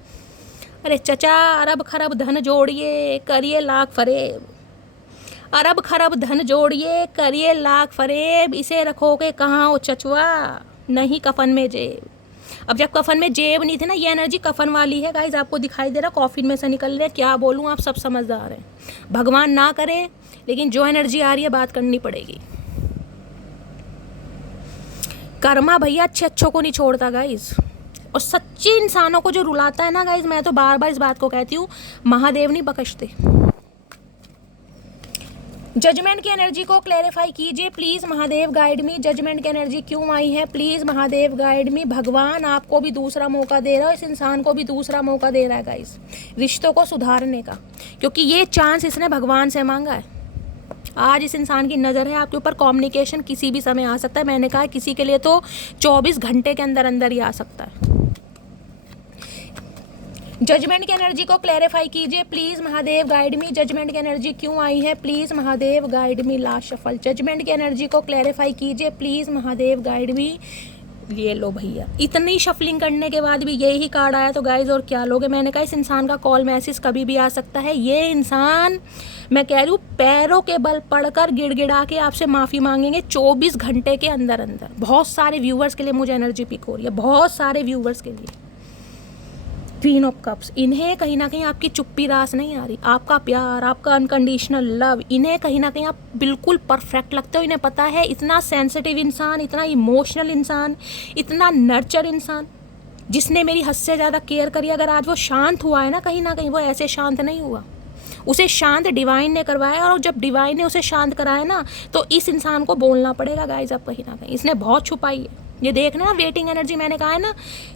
अरे चचा अरब खरब धन जोड़िए करिए लाख फरेब, अरब खरब धन जोड़िए करिए लाख फरेब, इसे रखोगे कहाँ हो चचवा, नहीं कफन में जेब। अब जब कफन में जेब नहीं थे ना, ये एनर्जी कफन वाली है गाइज, आपको दिखाई दे रहा कॉफिन में से निकल रहे, क्या बोलूँ आप सब समझदार हैं। भगवान ना करे, लेकिन जो एनर्जी आ रही है बात करनी पड़ेगी। कर्मा भैया अच्छे अच्छों को नहीं छोड़ता गाइज, और सच्चे इंसानों को जो रुलाता है ना गाइज, मैं तो बार बार इस बात को कहती हूँ, महादेव नहीं बख्शते। जजमेंट की एनर्जी को क्लैरिफाई कीजिए please Mahadev, guide me. Judgement की एनर्जी क्यों आई है प्लीज़ महादेव, गाइड मी। भगवान आपको भी दूसरा मौका दे रहा है, इस इंसान को भी दूसरा मौका दे रहा है गाइस, रिश्तों को सुधारने का, क्योंकि ये चांस इसने भगवान से मांगा है। आज इस इंसान की नज़र है आपके ऊपर। कम्युनिकेशन किसी भी समय आ सकता है। मैंने कहा किसी के लिए तो 24 घंटे के अंदर अंदर ही आ सकता है। जजमेंट की एनर्जी को क्लैरिफाई कीजिए please Mahadev, guide me. Judgement की एनर्जी क्यों आई है please Mahadev, guide me. Last shuffle. Judgement की एनर्जी को क्लैरिफाई कीजिए प्लीज़ महादेव, गाइड मी। ये लो भैया, इतनी शफलिंग करने के बाद भी यही कार्ड आया, तो गाइज और क्या लोगे। मैंने कहा इस इंसान का कॉल मैसेज कभी भी आ सकता है। ये इंसान, मैं कह रही हूँ, पैरों के बल पड़कर गिड़गिड़ा के आपसे माफ़ी मांगेंगे 24 घंटे के अंदर अंदर। बहुत सारे व्यूवर्स के लिए मुझे एनर्जी पिक हो रही है, बहुत सारे व्यूवर्स के लिए। क्वीन ऑफ कप्स, इन्हें कहीं ना कहीं आपकी चुप्पी रास नहीं आ रही। आपका प्यार, आपका अनकंडीशनल लव, इन्हें कहीं ना कहीं आप बिल्कुल परफेक्ट लगते हो। इन्हें पता है, इतना सेंसिटिव इंसान, इतना इमोशनल इंसान, इतना नर्चर इंसान, जिसने मेरी हद से ज़्यादा केयर करी, अगर आज वो शांत हुआ है ना कहीं वो ऐसे शांत नहीं हुआ। उसे शांत डिवाइन ने करवाया, और जब डिवाइन ने उसे शांत कराया ना, तो इस इंसान को बोलना पड़ेगा गाइज अब कहीं ना कहीं। इसने बहुत छुपाई है। ये देखना, वेटिंग एनर्जी, मैंने कहा है ना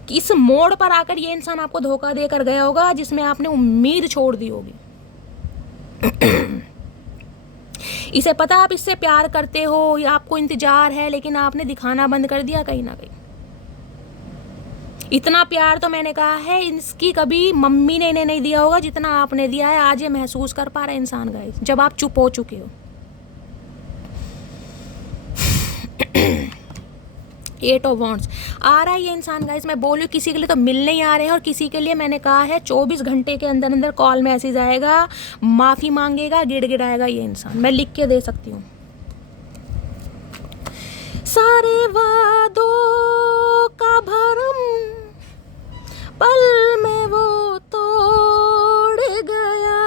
कि इस मोड़ पर आकर ये इंसान आपको धोखा देकर गया होगा जिसमें आपने उम्मीद छोड़ दी होगी। इसे पता आप इससे प्यार करते हो या आपको इंतजार है, लेकिन आपने दिखाना बंद कर दिया कहीं ना कहीं। इतना प्यार तो मैंने कहा है इसकी कभी मम्मी ने इन्हें नहीं दिया होगा जितना आपने दिया है। आज ये महसूस कर पा रहा है इंसान गाइस, जब आप चुप हो चुके हो। 8 ऑफ वॉन्ड्स आ रहा है ये इंसान गाइस। मैं बोलूँ किसी के लिए तो मिलने ही आ रहे हैं, और किसी के लिए मैंने कहा है 24 घंटे के अंदर अंदर कॉल मैसेज आएगा, माफ़ी मांगेगा, गिड़गिड़ाएगा ये इंसान। मैं लिख के दे सकती हूँ। सारे वादों का भरम पल में वो तोड़ गया,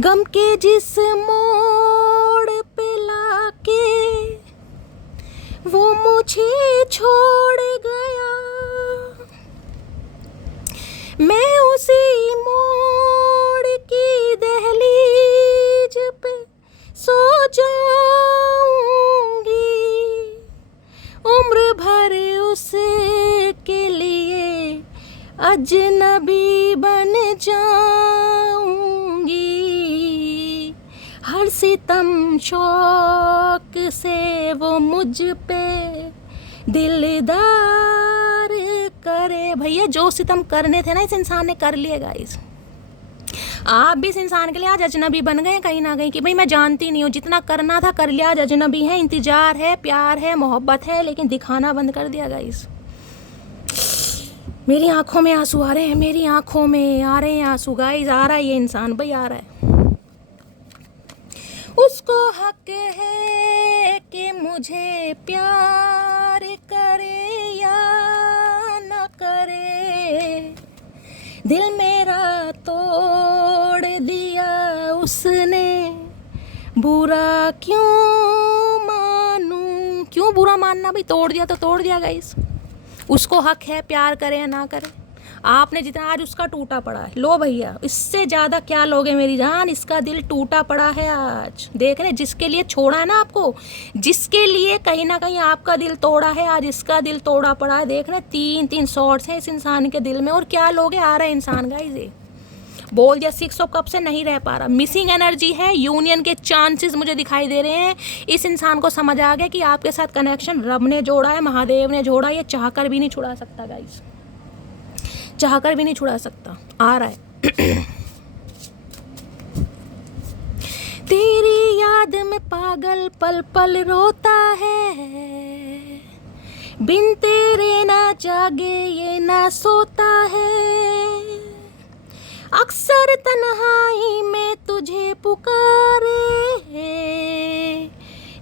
गम के जिस मोड़ पे लाके वो मुझे छोड़ गया, मैं उसी मोड़ की दहलीज पे सो जाऊंगी, उम्र भर उसके लिए अजनबी बन जाऊंगी। हर सितम शौक से वो मुझ पे दिलदार करे। भैया जो सितम करने थे ना इस इंसान ने कर लिए गाइस। आप भी इस इंसान के लिए आज अजनबी बन गए कहीं ना कहीं कि भाई मैं जानती नहीं हूँ, जितना करना था कर लिया। आज अजनबी है, इंतजार है, प्यार है, मोहब्बत है, लेकिन दिखाना बंद कर दिया गाइस। मेरी आंखों में आंसू आ रहे हैं, मेरी आंखों में आ रहे हैं आंसू गाइस। आ रहा है ये इंसान भाई, आ रहा है। उसको हक है कि मुझे प्यार करे या न करे, दिल मेरा तोड़ दिया उसने, बुरा क्यों मानूं। क्यों बुरा मानना भाई, तोड़ दिया तो तोड़ दिया गाइस। उसको हक है प्यार करे या ना करे। आपने जितना आज उसका टूटा पड़ा है, लो भैया इससे ज़्यादा क्या लोगे मेरी जान। इसका दिल टूटा पड़ा है आज। देख रहे, जिसके लिए छोड़ा है ना आपको, जिसके लिए कहीं ना कहीं आपका दिल तोड़ा है, आज इसका दिल तोड़ा पड़ा है। देख रहे 3-3 शॉट्स हैं इस इंसान के दिल में, और क्या लोगे। आ रहा है इंसान गाइस, ये बोल दिया 6 ऑफ कप से नहीं रह पा रहा। मिसिंग एनर्जी है, यूनियन के चांसेस मुझे दिखाई दे रहे हैं। इस इंसान को समझ आ गया कि आपके साथ कनेक्शन रब ने जोड़ा है, महादेव ने जोड़ा। ये चाहकर भी नहीं छुड़ा सकता गाइस, चाहकर भी नहीं छुड़ा सकता। आ रहा है तेरी याद में पागल पल पल रोता है, बिन तेरे ना जागे ये ना सोता है, अक्सर तन्हाई में तुझे पुकारे,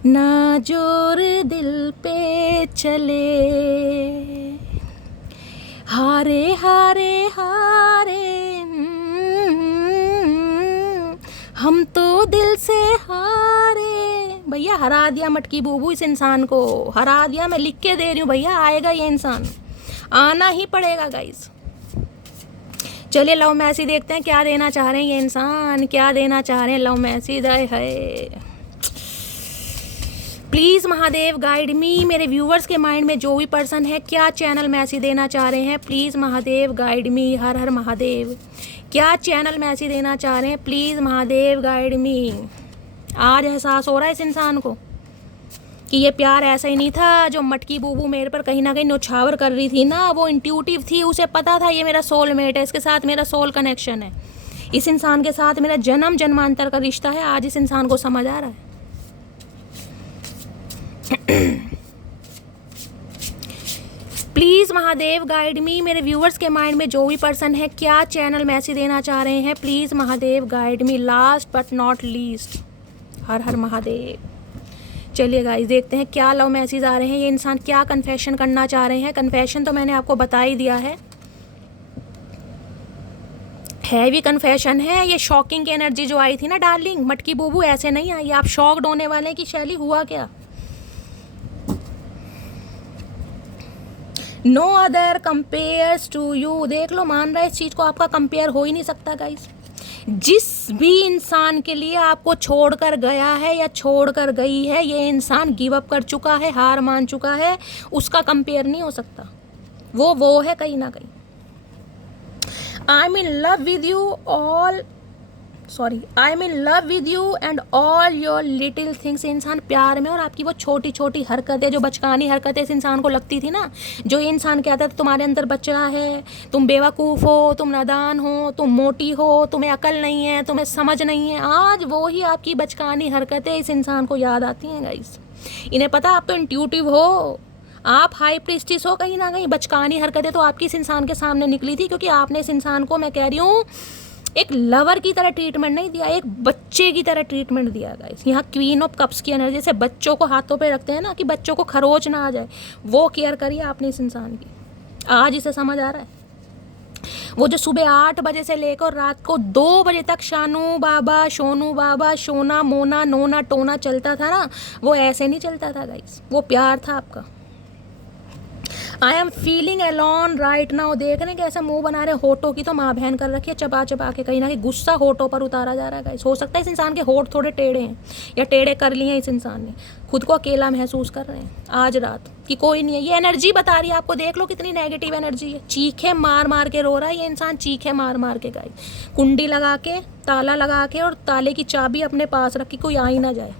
ना जोर दिल पे चले, हारे हारे हारे हम तो दिल से हारे। भैया हरा दिया मटकी बूबू इस इंसान को, हरा दिया। मैं लिख के दे रही हूँ भैया, आएगा ये इंसान, आना ही पड़ेगा गाइस। चलिए लव मैसेज देखते हैं, क्या देना चाह रहे हैं ये इंसान, क्या देना चाह रहे हैं लव मैसेज। है प्लीज़ महादेव गाइड मी। मेरे व्यूवर्स के माइंड में जो भी पर्सन है, क्या चैनल मैसेज देना चाह रहे हैं, प्लीज़ महादेव गाइड मी। हर हर महादेव। क्या चैनल मैसेज देना चाह रहे हैं, प्लीज़ महादेव गाइड मी। आज एहसास हो रहा है इस इंसान को कि ये प्यार ऐसा ही नहीं था जो मटकी बूबू मेरे पर कहीं ना कहीं न्योछावर कर रही थी ना, वो इंट्यूटिव थी, उसे पता था ये मेरा सोलमेट है, इसके साथ मेरा सोल कनेक्शन है, इस इंसान के साथ मेरा जन्म जन्मांतर का रिश्ता है। आज इस इंसान को समझ आ रहा है। प्लीज़ महादेव गाइड मी, मेरे व्यूअर्स के माइंड में जो भी पर्सन है क्या चैनल मैसेज देना चाह रहे हैं, please Mahadev guide me. Last but not least, हर हर महादेव। चलिए गाइस देखते हैं क्या लव मैसेज आ रहे हैं, ये इंसान क्या कन्फेशन करना चाह रहे हैं। कन्फेशन तो मैंने आपको बता ही दिया है, हैवी कन्फेशन है। ये शॉकिंग की एनर्जी जो आई थी ना डार्लिंग, मटकी बूबू ऐसे नहीं आई, आप शॉक्ड होने वाले हैं कि शैली हुआ क्या। No other compares to you, देख लो मान रहा है इस चीज़ को, आपका कंपेयर हो ही नहीं सकता गाइस। जिस भी इंसान के लिए आपको छोड़कर गया है या छोड़कर गई है, ये इंसान गिव अप कर चुका है, हार मान चुका है, उसका कंपेयर नहीं हो सकता। वो है कहीं ना कहीं। I am in love with you all, sorry, I am in love with you and all your little things. इंसान प्यार में और आपकी वो छोटी छोटी हरकतें, जो बचकानी हरकतें इस इंसान को लगती थी ना, जो ये इंसान कहता था तुम्हारे अंदर बच्चा है, तुम बेवकूफ़ हो, तुम नादान हो, तुम मोटी हो, तुम्हें अकल नहीं है, तुम्हें समझ नहीं है, आज वो ही आपकी बचकानी हरकतें इस इंसान को याद आती हैं गाइस। इन्हें पता आप तो इंट्यूटिव हो, आप हाई प्रीस्टिस हो, कहीं ना कहीं बचकानी हरकतें तो आपकी इस इंसान के सामने निकली थी, क्योंकि आपने इस इंसान को, मैं कह रही हूँ, एक लवर की तरह ट्रीटमेंट नहीं दिया, एक बच्चे की तरह ट्रीटमेंट दिया गाइस। यहाँ क्वीन ऑफ कप्स की एनर्जी से बच्चों को हाथों पे रखते हैं ना कि बच्चों को खरोच ना आ जाए, वो केयर करिए आपने इस इंसान की। आज इसे समझ आ रहा है। वो जो सुबह 8 बजे से लेकर रात को 2 बजे तक शानू बाबा, शोनू बाबा, शोना मोना नोना टोना चलता था ना, वो ऐसे नहीं चलता था गाइस, वो प्यार था आपका। I am feeling alone right now, देख रहे हैं कैसे मुंह बना रहे, होठों की तो माँ बहन कर रखी है, चबा चबा के कहीं ना कहीं गुस्सा होठों पर उतारा जा रहा है गाइस। हो सकता है इस इंसान के होठ थोड़े टेढ़े हैं या टेढ़े कर लिए हैं इस इंसान ने, खुद को अकेला महसूस कर रहे हैं आज रात कि कोई नहीं है। ये एनर्जी बता रही है आपको, देख लो कितनी नेगेटिव एनर्जी है। चीखे मार मार के रो रहा है ये इंसान, चीखे मार मार के गाइस, कुंडी लगा के, ताला लगा के और ताले की चाबी अपने पास रखी, कोई आ ही ना जाए।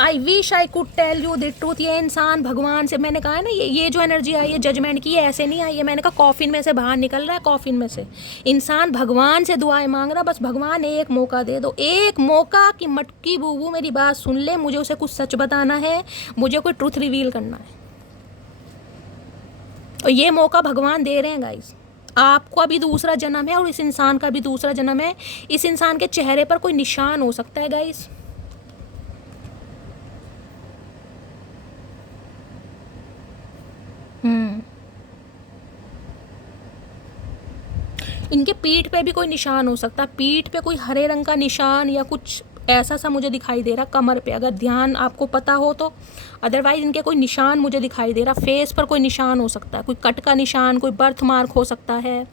I wish I could tell you the truth, ये इंसान भगवान से, मैंने कहा है ना, ये जो एनर्जी आई है जजमेंट की, ऐसे नहीं आई है, मैंने कहा कॉफिन में से बाहर निकल रहा है, कॉफिन में से इंसान भगवान से दुआएं मांग रहा, बस भगवान एक मौका दे दो, एक मौका कि मटकी बूबू मेरी बात सुन ले, मुझे उसे कुछ सच बताना है, मुझे कोई ट्रूथ रिवील करना है। और ये मौका भगवान दे रहे हैं गाइस। आपका भी दूसरा जन्म है और इस इंसान का भी दूसरा जन्म है। इस इंसान के चेहरे पर कोई निशान हो सकता है गाइस, इनके पीठ पे भी कोई निशान हो सकता है, पीठ पे कोई हरे रंग का निशान या कुछ ऐसा सा मुझे दिखाई दे रहा, कमर पे अगर ध्यान आपको पता हो तो, अदरवाइज इनके कोई निशान मुझे दिखाई दे रहा, फेस पर कोई निशान हो सकता है, कोई कट का निशान, कोई बर्थ मार्क हो सकता है,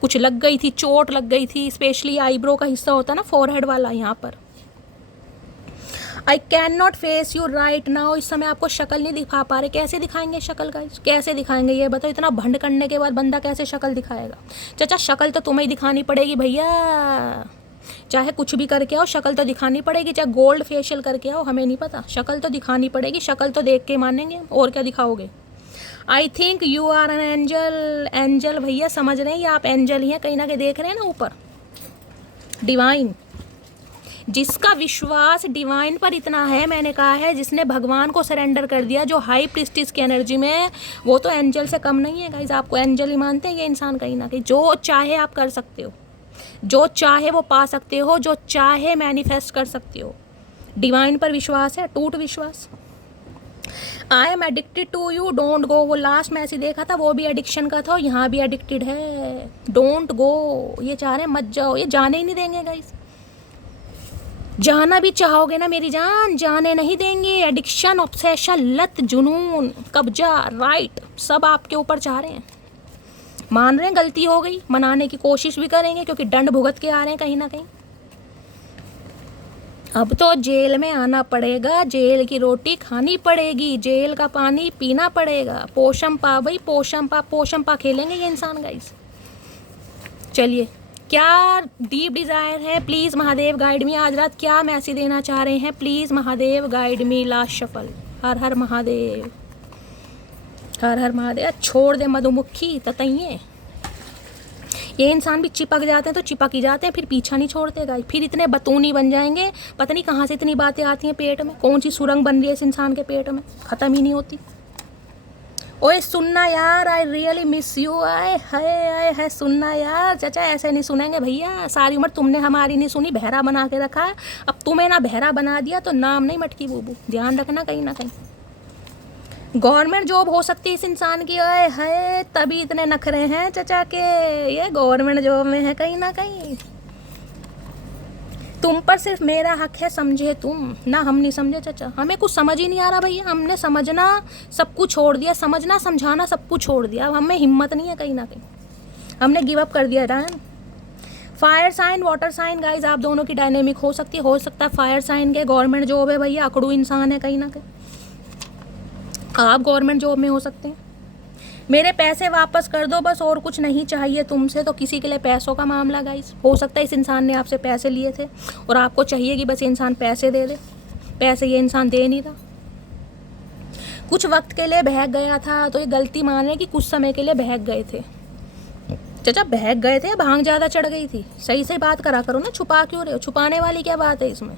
कुछ लग गई थी, चोट लग गई थी, स्पेशली आईब्रो का हिस्सा होता है ना, फोरहेड वाला, यहाँ पर। I can not face you right now, इस समय आपको शक्ल नहीं दिखा पा रहे। कैसे दिखाएंगे शक्ल गाइस, कैसे दिखाएंगे ये बताओ, इतना भंड करने के बाद बंदा कैसे शक्ल दिखाएगा। चाचा शक्ल तो तुम्हें ही दिखानी पड़ेगी भैया, चाहे कुछ भी करके आओ शक्ल तो दिखानी पड़ेगी, चाहे गोल्ड फेशियल करके आओ, हमें नहीं पता, शक्ल तो दिखानी पड़ेगी, शक्ल तो देख के मानेंगे, और क्या दिखाओगे। I think you are an angel, angel भैया समझ रहे हैं, ये आप एंजल ही हैं, कहीं ना कहीं देख रहे हैं ना ऊपर, डिवाइन, जिसका विश्वास डिवाइन पर इतना है, मैंने कहा है जिसने भगवान को सरेंडर कर दिया, जो हाई प्रिस्टिस की एनर्जी में है, वो तो एंजल से कम नहीं है गाइस। आपको एंजल ही मानते हैं ये इंसान, कहीं ना कहीं जो चाहे आप कर सकते हो, जो चाहे वो पा सकते हो, जो चाहे मैनिफेस्ट कर सकते हो। डिवाइन पर विश्वास है, टूट विश्वास। I am addicted to you, don't go, वो लास्ट मैसेज देखा था वो भी एडिक्शन का था, यहाँ भी एडिक्टेड है, डोंट गो, ये चाह रहे हैं मत जाओ, ये जाने ही नहीं देंगे गाइस। जाना भी चाहोगे ना मेरी जान, जाने नहीं देंगे। एडिक्शन, ऑब्सेशन, लत, जुनून, कब्जा, राइट, सब आपके ऊपर चाह रहे हैं। मान रहे हैं गलती हो गई, मनाने की कोशिश भी करेंगे क्योंकि दंड भुगत के आ रहे हैं कहीं ना कहीं। अब तो जेल में आना पड़ेगा, जेल की रोटी खानी पड़ेगी, जेल का पानी पीना पड़ेगा, पोशम पा भाई, पोशम पा खेलेंगे ये इंसान गाइस। चलिए क्या डीप डिज़ायर है, प्लीज़ महादेव गाइड मी। आज रात क्या मैसेज देना चाह रहे हैं, please Mahadev guide me. Last shuffle. हर हर महादेव, हर हर महादेव। छोड़ दे मधुमुखी ततइये। ये इंसान भी चिपक जाते हैं तो चिपक ही जाते हैं, फिर पीछा नहीं छोड़ते गाइस। फिर इतने बतूनी बन जाएंगे, पता नहीं कहाँ से इतनी बातें आती हैं पेट में, कौन सी सुरंग बन रही है इस इंसान के पेट में, ख़त्म ही नहीं होती। ओए सुनना यार, आई रियली मिस यू। आए है सुनना यार। चाचा ऐसे नहीं सुनेंगे भैया, सारी उम्र तुमने हमारी नहीं सुनी, बहरा बना के रखा है। अब तुम्हें ना बहरा बना दिया तो नाम नहीं मटकी बूबू, ध्यान रखना कहीं ना कहीं। गवर्नमेंट जॉब हो सकती है इस इंसान की। ओए है तभी इतने नखरे हैं चचा के, ये गवर्नमेंट जॉब में है कहीं ना कहीं। तुम पर सिर्फ मेरा हक है, समझे तुम ना, हम नहीं समझे चचा। हमें कुछ समझ ही नहीं आ रहा भैया, हमने समझना सब कुछ छोड़ दिया, समझना समझाना सब कुछ छोड़ दिया। अब हमें हिम्मत नहीं है कहीं ना कहीं, हमने गिव अप कर दिया। Done. Fire sign water sign guys, आप दोनों की डायनेमिक हो सकती है। हो सकता है फायर साइन के गवर्नमेंट जॉब है भैया, अकड़ू इंसान है कहीं ना कहीं, आप गवर्नमेंट जॉब में हो सकते हैं। मेरे पैसे वापस कर दो बस, और कुछ नहीं चाहिए तुमसे। तो किसी के लिए पैसों का मामला गाइस, हो सकता है इस इंसान ने आपसे पैसे लिए थे और आपको चाहिए कि बस ये इंसान पैसे दे दे, पैसे ये इंसान दे नहीं रहा। कुछ वक्त के लिए बहक गया था, तो ये गलती मान रहे कि कुछ समय के लिए बहक गए थे। चाचा बहक गए थे या भांग ज़्यादा चढ़ गई थी? सही से बात करा करो ना, छुपा क्यों रहे हो? छुपाने वाली क्या बात है इसमें?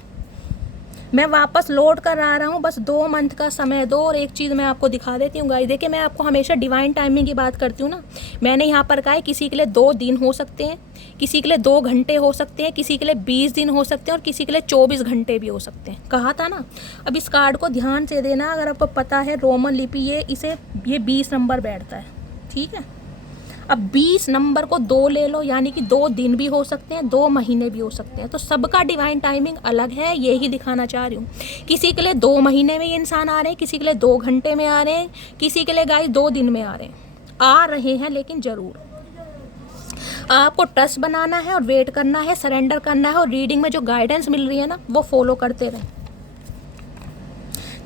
मैं वापस लौट कर आ रहा हूँ, बस 2 मंथ का समय दो। और एक चीज़ मैं आपको दिखा देती हूँ गाइस, देखिए मैं आपको हमेशा डिवाइन टाइमिंग की बात करती हूँ ना। मैंने यहाँ पर कहा है किसी के लिए 2 दिन हो सकते हैं, किसी के लिए 2 घंटे हो सकते हैं, किसी के लिए 20 दिन हो सकते हैं और किसी के लिए 24 घंटे भी हो सकते हैं। कहा था ना। अब इस कार्ड को ध्यान से देना, अगर आपको पता है रोमन लिपि ये 20 नंबर बैठता है, ठीक है। अब 20 नंबर को 2 ले लो, यानी कि 2 दिन भी हो सकते हैं, 2 महीने भी हो सकते हैं। तो सबका डिवाइन टाइमिंग अलग है, ये ही दिखाना चाह रही हूँ। किसी के लिए 2 महीने में ये इंसान आ रहे हैं, किसी के लिए 2 घंटे में आ रहे हैं, किसी के लिए गाइस 2 दिन में आ रहे हैं। लेकिन ज़रूर आपको ट्रस्ट बनाना है और वेट करना है, सरेंडर करना है। और रीडिंग में जो गाइडेंस मिल रही है ना, वो फॉलो करते रहें।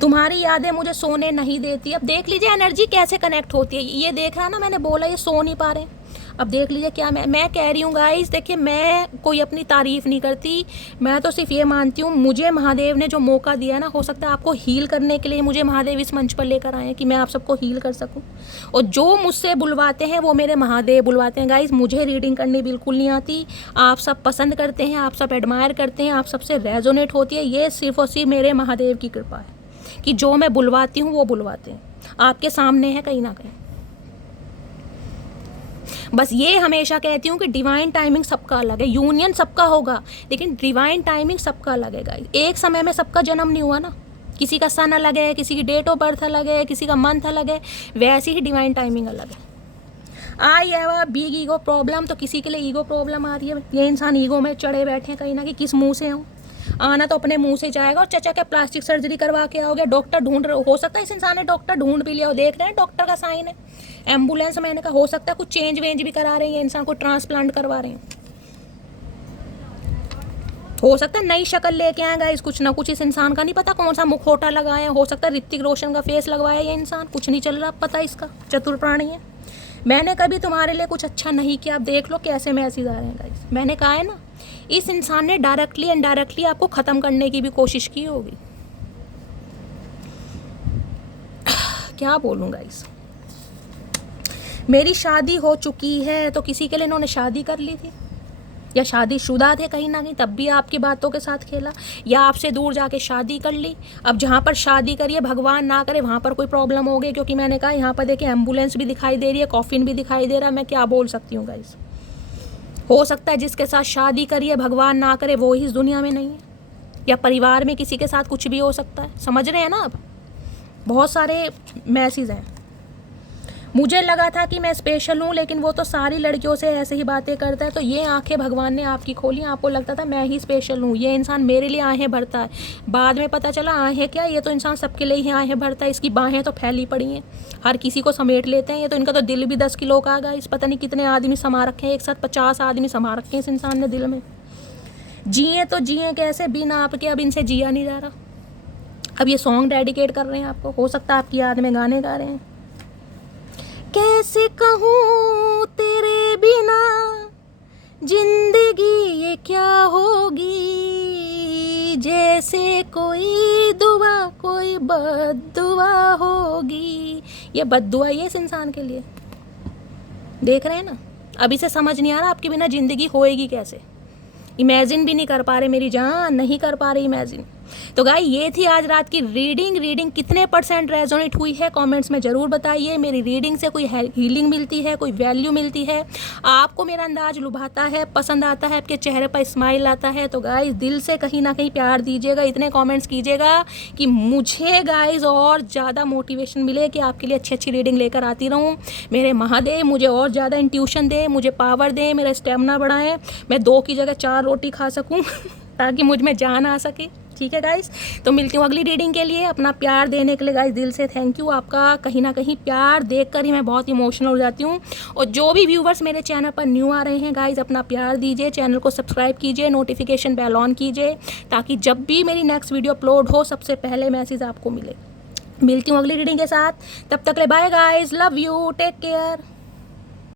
तुम्हारी यादें मुझे सोने नहीं देती। अब देख लीजिए एनर्जी कैसे कनेक्ट होती है। ये देख रहा ना, मैंने बोला ये सो नहीं पा रहे। अब देख लीजिए क्या मैं कह रही हूँ गाइस। देखिए मैं कोई अपनी तारीफ़ नहीं करती, मैं तो सिर्फ ये मानती हूँ मुझे महादेव ने जो मौका दिया ना, हो सकता है आपको हील करने के लिए मुझे महादेव इस मंच पर लेकर आए हैं कि मैं आप सबको हील कर सकूँ। और जो मुझसे बुलवाते हैं वो मेरे महादेव बुलवाते हैं गाइस। मुझे रीडिंग करनी बिल्कुल नहीं आती। आप सब पसंद करते हैं, आप सब एडमायर करते हैं, आप सबसे रेजोनेट होती है। ये सिर्फ और सिर्फ मेरे महादेव की कृपा है कि जो मैं बुलवाती हूँ वो बुलवाते हैं। आपके सामने है कहीं ना कहीं। बस ये हमेशा कहती हूँ कि डिवाइन टाइमिंग सबका अलग है। यूनियन सबका होगा लेकिन डिवाइन टाइमिंग सबका अलग है। एक समय में सबका जन्म नहीं हुआ ना, किसी का सन अलग है, किसी की डेट ऑफ बर्थ अलग है, किसी का मंथ अलग है, वैसे ही डिवाइन टाइमिंग अलग है। I have a big ego problem, तो किसी के लिए ईगो प्रॉब्लम आ रही है। ये इंसान ईगो में चढ़े बैठे हैं कहीं ना कहीं। किस मुंह से हूँ आना तो अपने मुंह से जाएगा। और चचा क्या प्लास्टिक सर्जरी करवा के आओगे? डॉक्टर ढूंढ रहे हो सकता है इस इंसान ने डॉक्टर ढूंढ भी लिया हो, देख रहे हैं डॉक्टर का साइन है। एम्बुलेंस मैंने कहा हो सकता है कुछ चेंज वेंज भी करा रहे हैं, इंसान को ट्रांसप्लांट करवा रहे हैं। हो सकता है नई शक्ल लेके आएगा इस कुछ ना कुछ। इस इंसान का नहीं पता कौन सा मुखौटा लगाया, हो सकता है ऋतिक रोशन का फेस लगवाया ये इंसान, कुछ नहीं चल रहा पता इसका। चतुर प्राणी है। मैंने कभी तुम्हारे लिए कुछ अच्छा नहीं किया, आप देख लो कैसे मैसेज आ रहे हैं गाइस। मैंने कहा है ना, इस इंसान ने डायरेक्टली इनडायरेक्टली आपको ख़त्म करने की भी कोशिश की होगी। क्या बोलूँ गाइस। मेरी शादी हो चुकी है, तो किसी के लिए इन्होंने शादी कर ली थी या शादीशुदा थे कहीं ना कहीं, तब भी आपकी बातों के साथ खेला, या आपसे दूर जाके शादी कर ली। अब जहाँ पर शादी करिए भगवान ना करे वहाँ पर कोई प्रॉब्लम हो गई, क्योंकि मैंने कहा यहाँ पर देखिए एम्बुलेंस भी दिखाई दे रही है, कॉफिन भी दिखाई दे रहा है। मैं क्या बोल सकती हूँ गाइस। हो सकता है जिसके साथ शादी करिए भगवान ना करे वो ही इस दुनिया में नहीं है, या परिवार में किसी के साथ कुछ भी हो सकता है। समझ रहे हैं ना आप? बहुत सारे मैसेज हैं। मुझे लगा था कि मैं स्पेशल हूँ, लेकिन वो तो सारी लड़कियों से ऐसे ही बातें करता है। तो ये आंखें भगवान ने आपकी खोली, आपको लगता था मैं ही स्पेशल हूँ, ये इंसान मेरे लिए आहें भरता है। बाद में पता चला आहें क्या, ये तो इंसान सबके लिए ही आहें भरता है। इसकी बाहें तो फैली पड़ी हैं, हर किसी को समेट लेते हैं। ये तो इनका तो दिल भी 10 किलो का आ गया। इस पता नहीं कितने आदमी समा रखे हैं, एक साथ 50 आदमी समा रखे हैं इस इंसान ने दिल में। जिए तो जिए कैसे, बिना आपके अब इनसे जिया नहीं जा रहा। अब ये सॉन्ग डेडिकेट कर रहे हैं आपको, हो सकता है आपकी याद में गाने गा रहे हैं। कैसे कहूँ तेरे बिना जिंदगी ये क्या होगी, जैसे कोई दुआ कोई बद्दुआ होगी। ये बद्दुआ ही है इस इंसान के लिए। देख रहे हैं ना, अभी से समझ नहीं आ रहा आपके बिना ज़िंदगी होएगी कैसे। इमेजिन भी नहीं कर पा रहे मेरी जान, नहीं कर पा रहे इमेजिन। तो गाई ये थी आज रात की रीडिंग कितने % रेजोनेट हुई है कमेंट्स में ज़रूर बताइए। मेरी रीडिंग से कोई हीलिंग मिलती है, कोई वैल्यू मिलती है, आपको मेरा अंदाज लुभाता है, पसंद आता है, आपके चेहरे पर स्माइल आता है, तो गाइस दिल से कहीं ना कहीं प्यार दीजिएगा, इतने कमेंट्स कीजिएगा कि मुझे गाइस और ज़्यादा मोटिवेशन मिले कि आपके लिए अच्छी रीडिंग लेकर आती रहूँ। मेरे महादेव मुझे और ज़्यादा इंट्यूशन दे, मुझे पावर दे, मेरा स्टेमिना बढ़ाएं, मैं 2 की जगह 4 रोटी खा सकूँ ताकि मुझ में जान आ सके। ठीक है गाइस, तो मिलती हूँ अगली रीडिंग के लिए। अपना प्यार देने के लिए गाइस दिल से थैंक यू। आपका कहीं ना कहीं प्यार देखकर ही मैं बहुत इमोशनल हो जाती हूँ। और जो भी व्यूवर्स मेरे चैनल पर न्यू आ रहे हैं गाइस, अपना प्यार दीजिए, चैनल को सब्सक्राइब कीजिए, नोटिफिकेशन बेल ऑन कीजिए, ताकि जब भी मेरी नेक्स्ट वीडियो अपलोड हो सबसे पहले मैसेज आपको मिले। मिलती हूँ अगली रीडिंग के साथ, तब तक ले bye guys, love you, take care.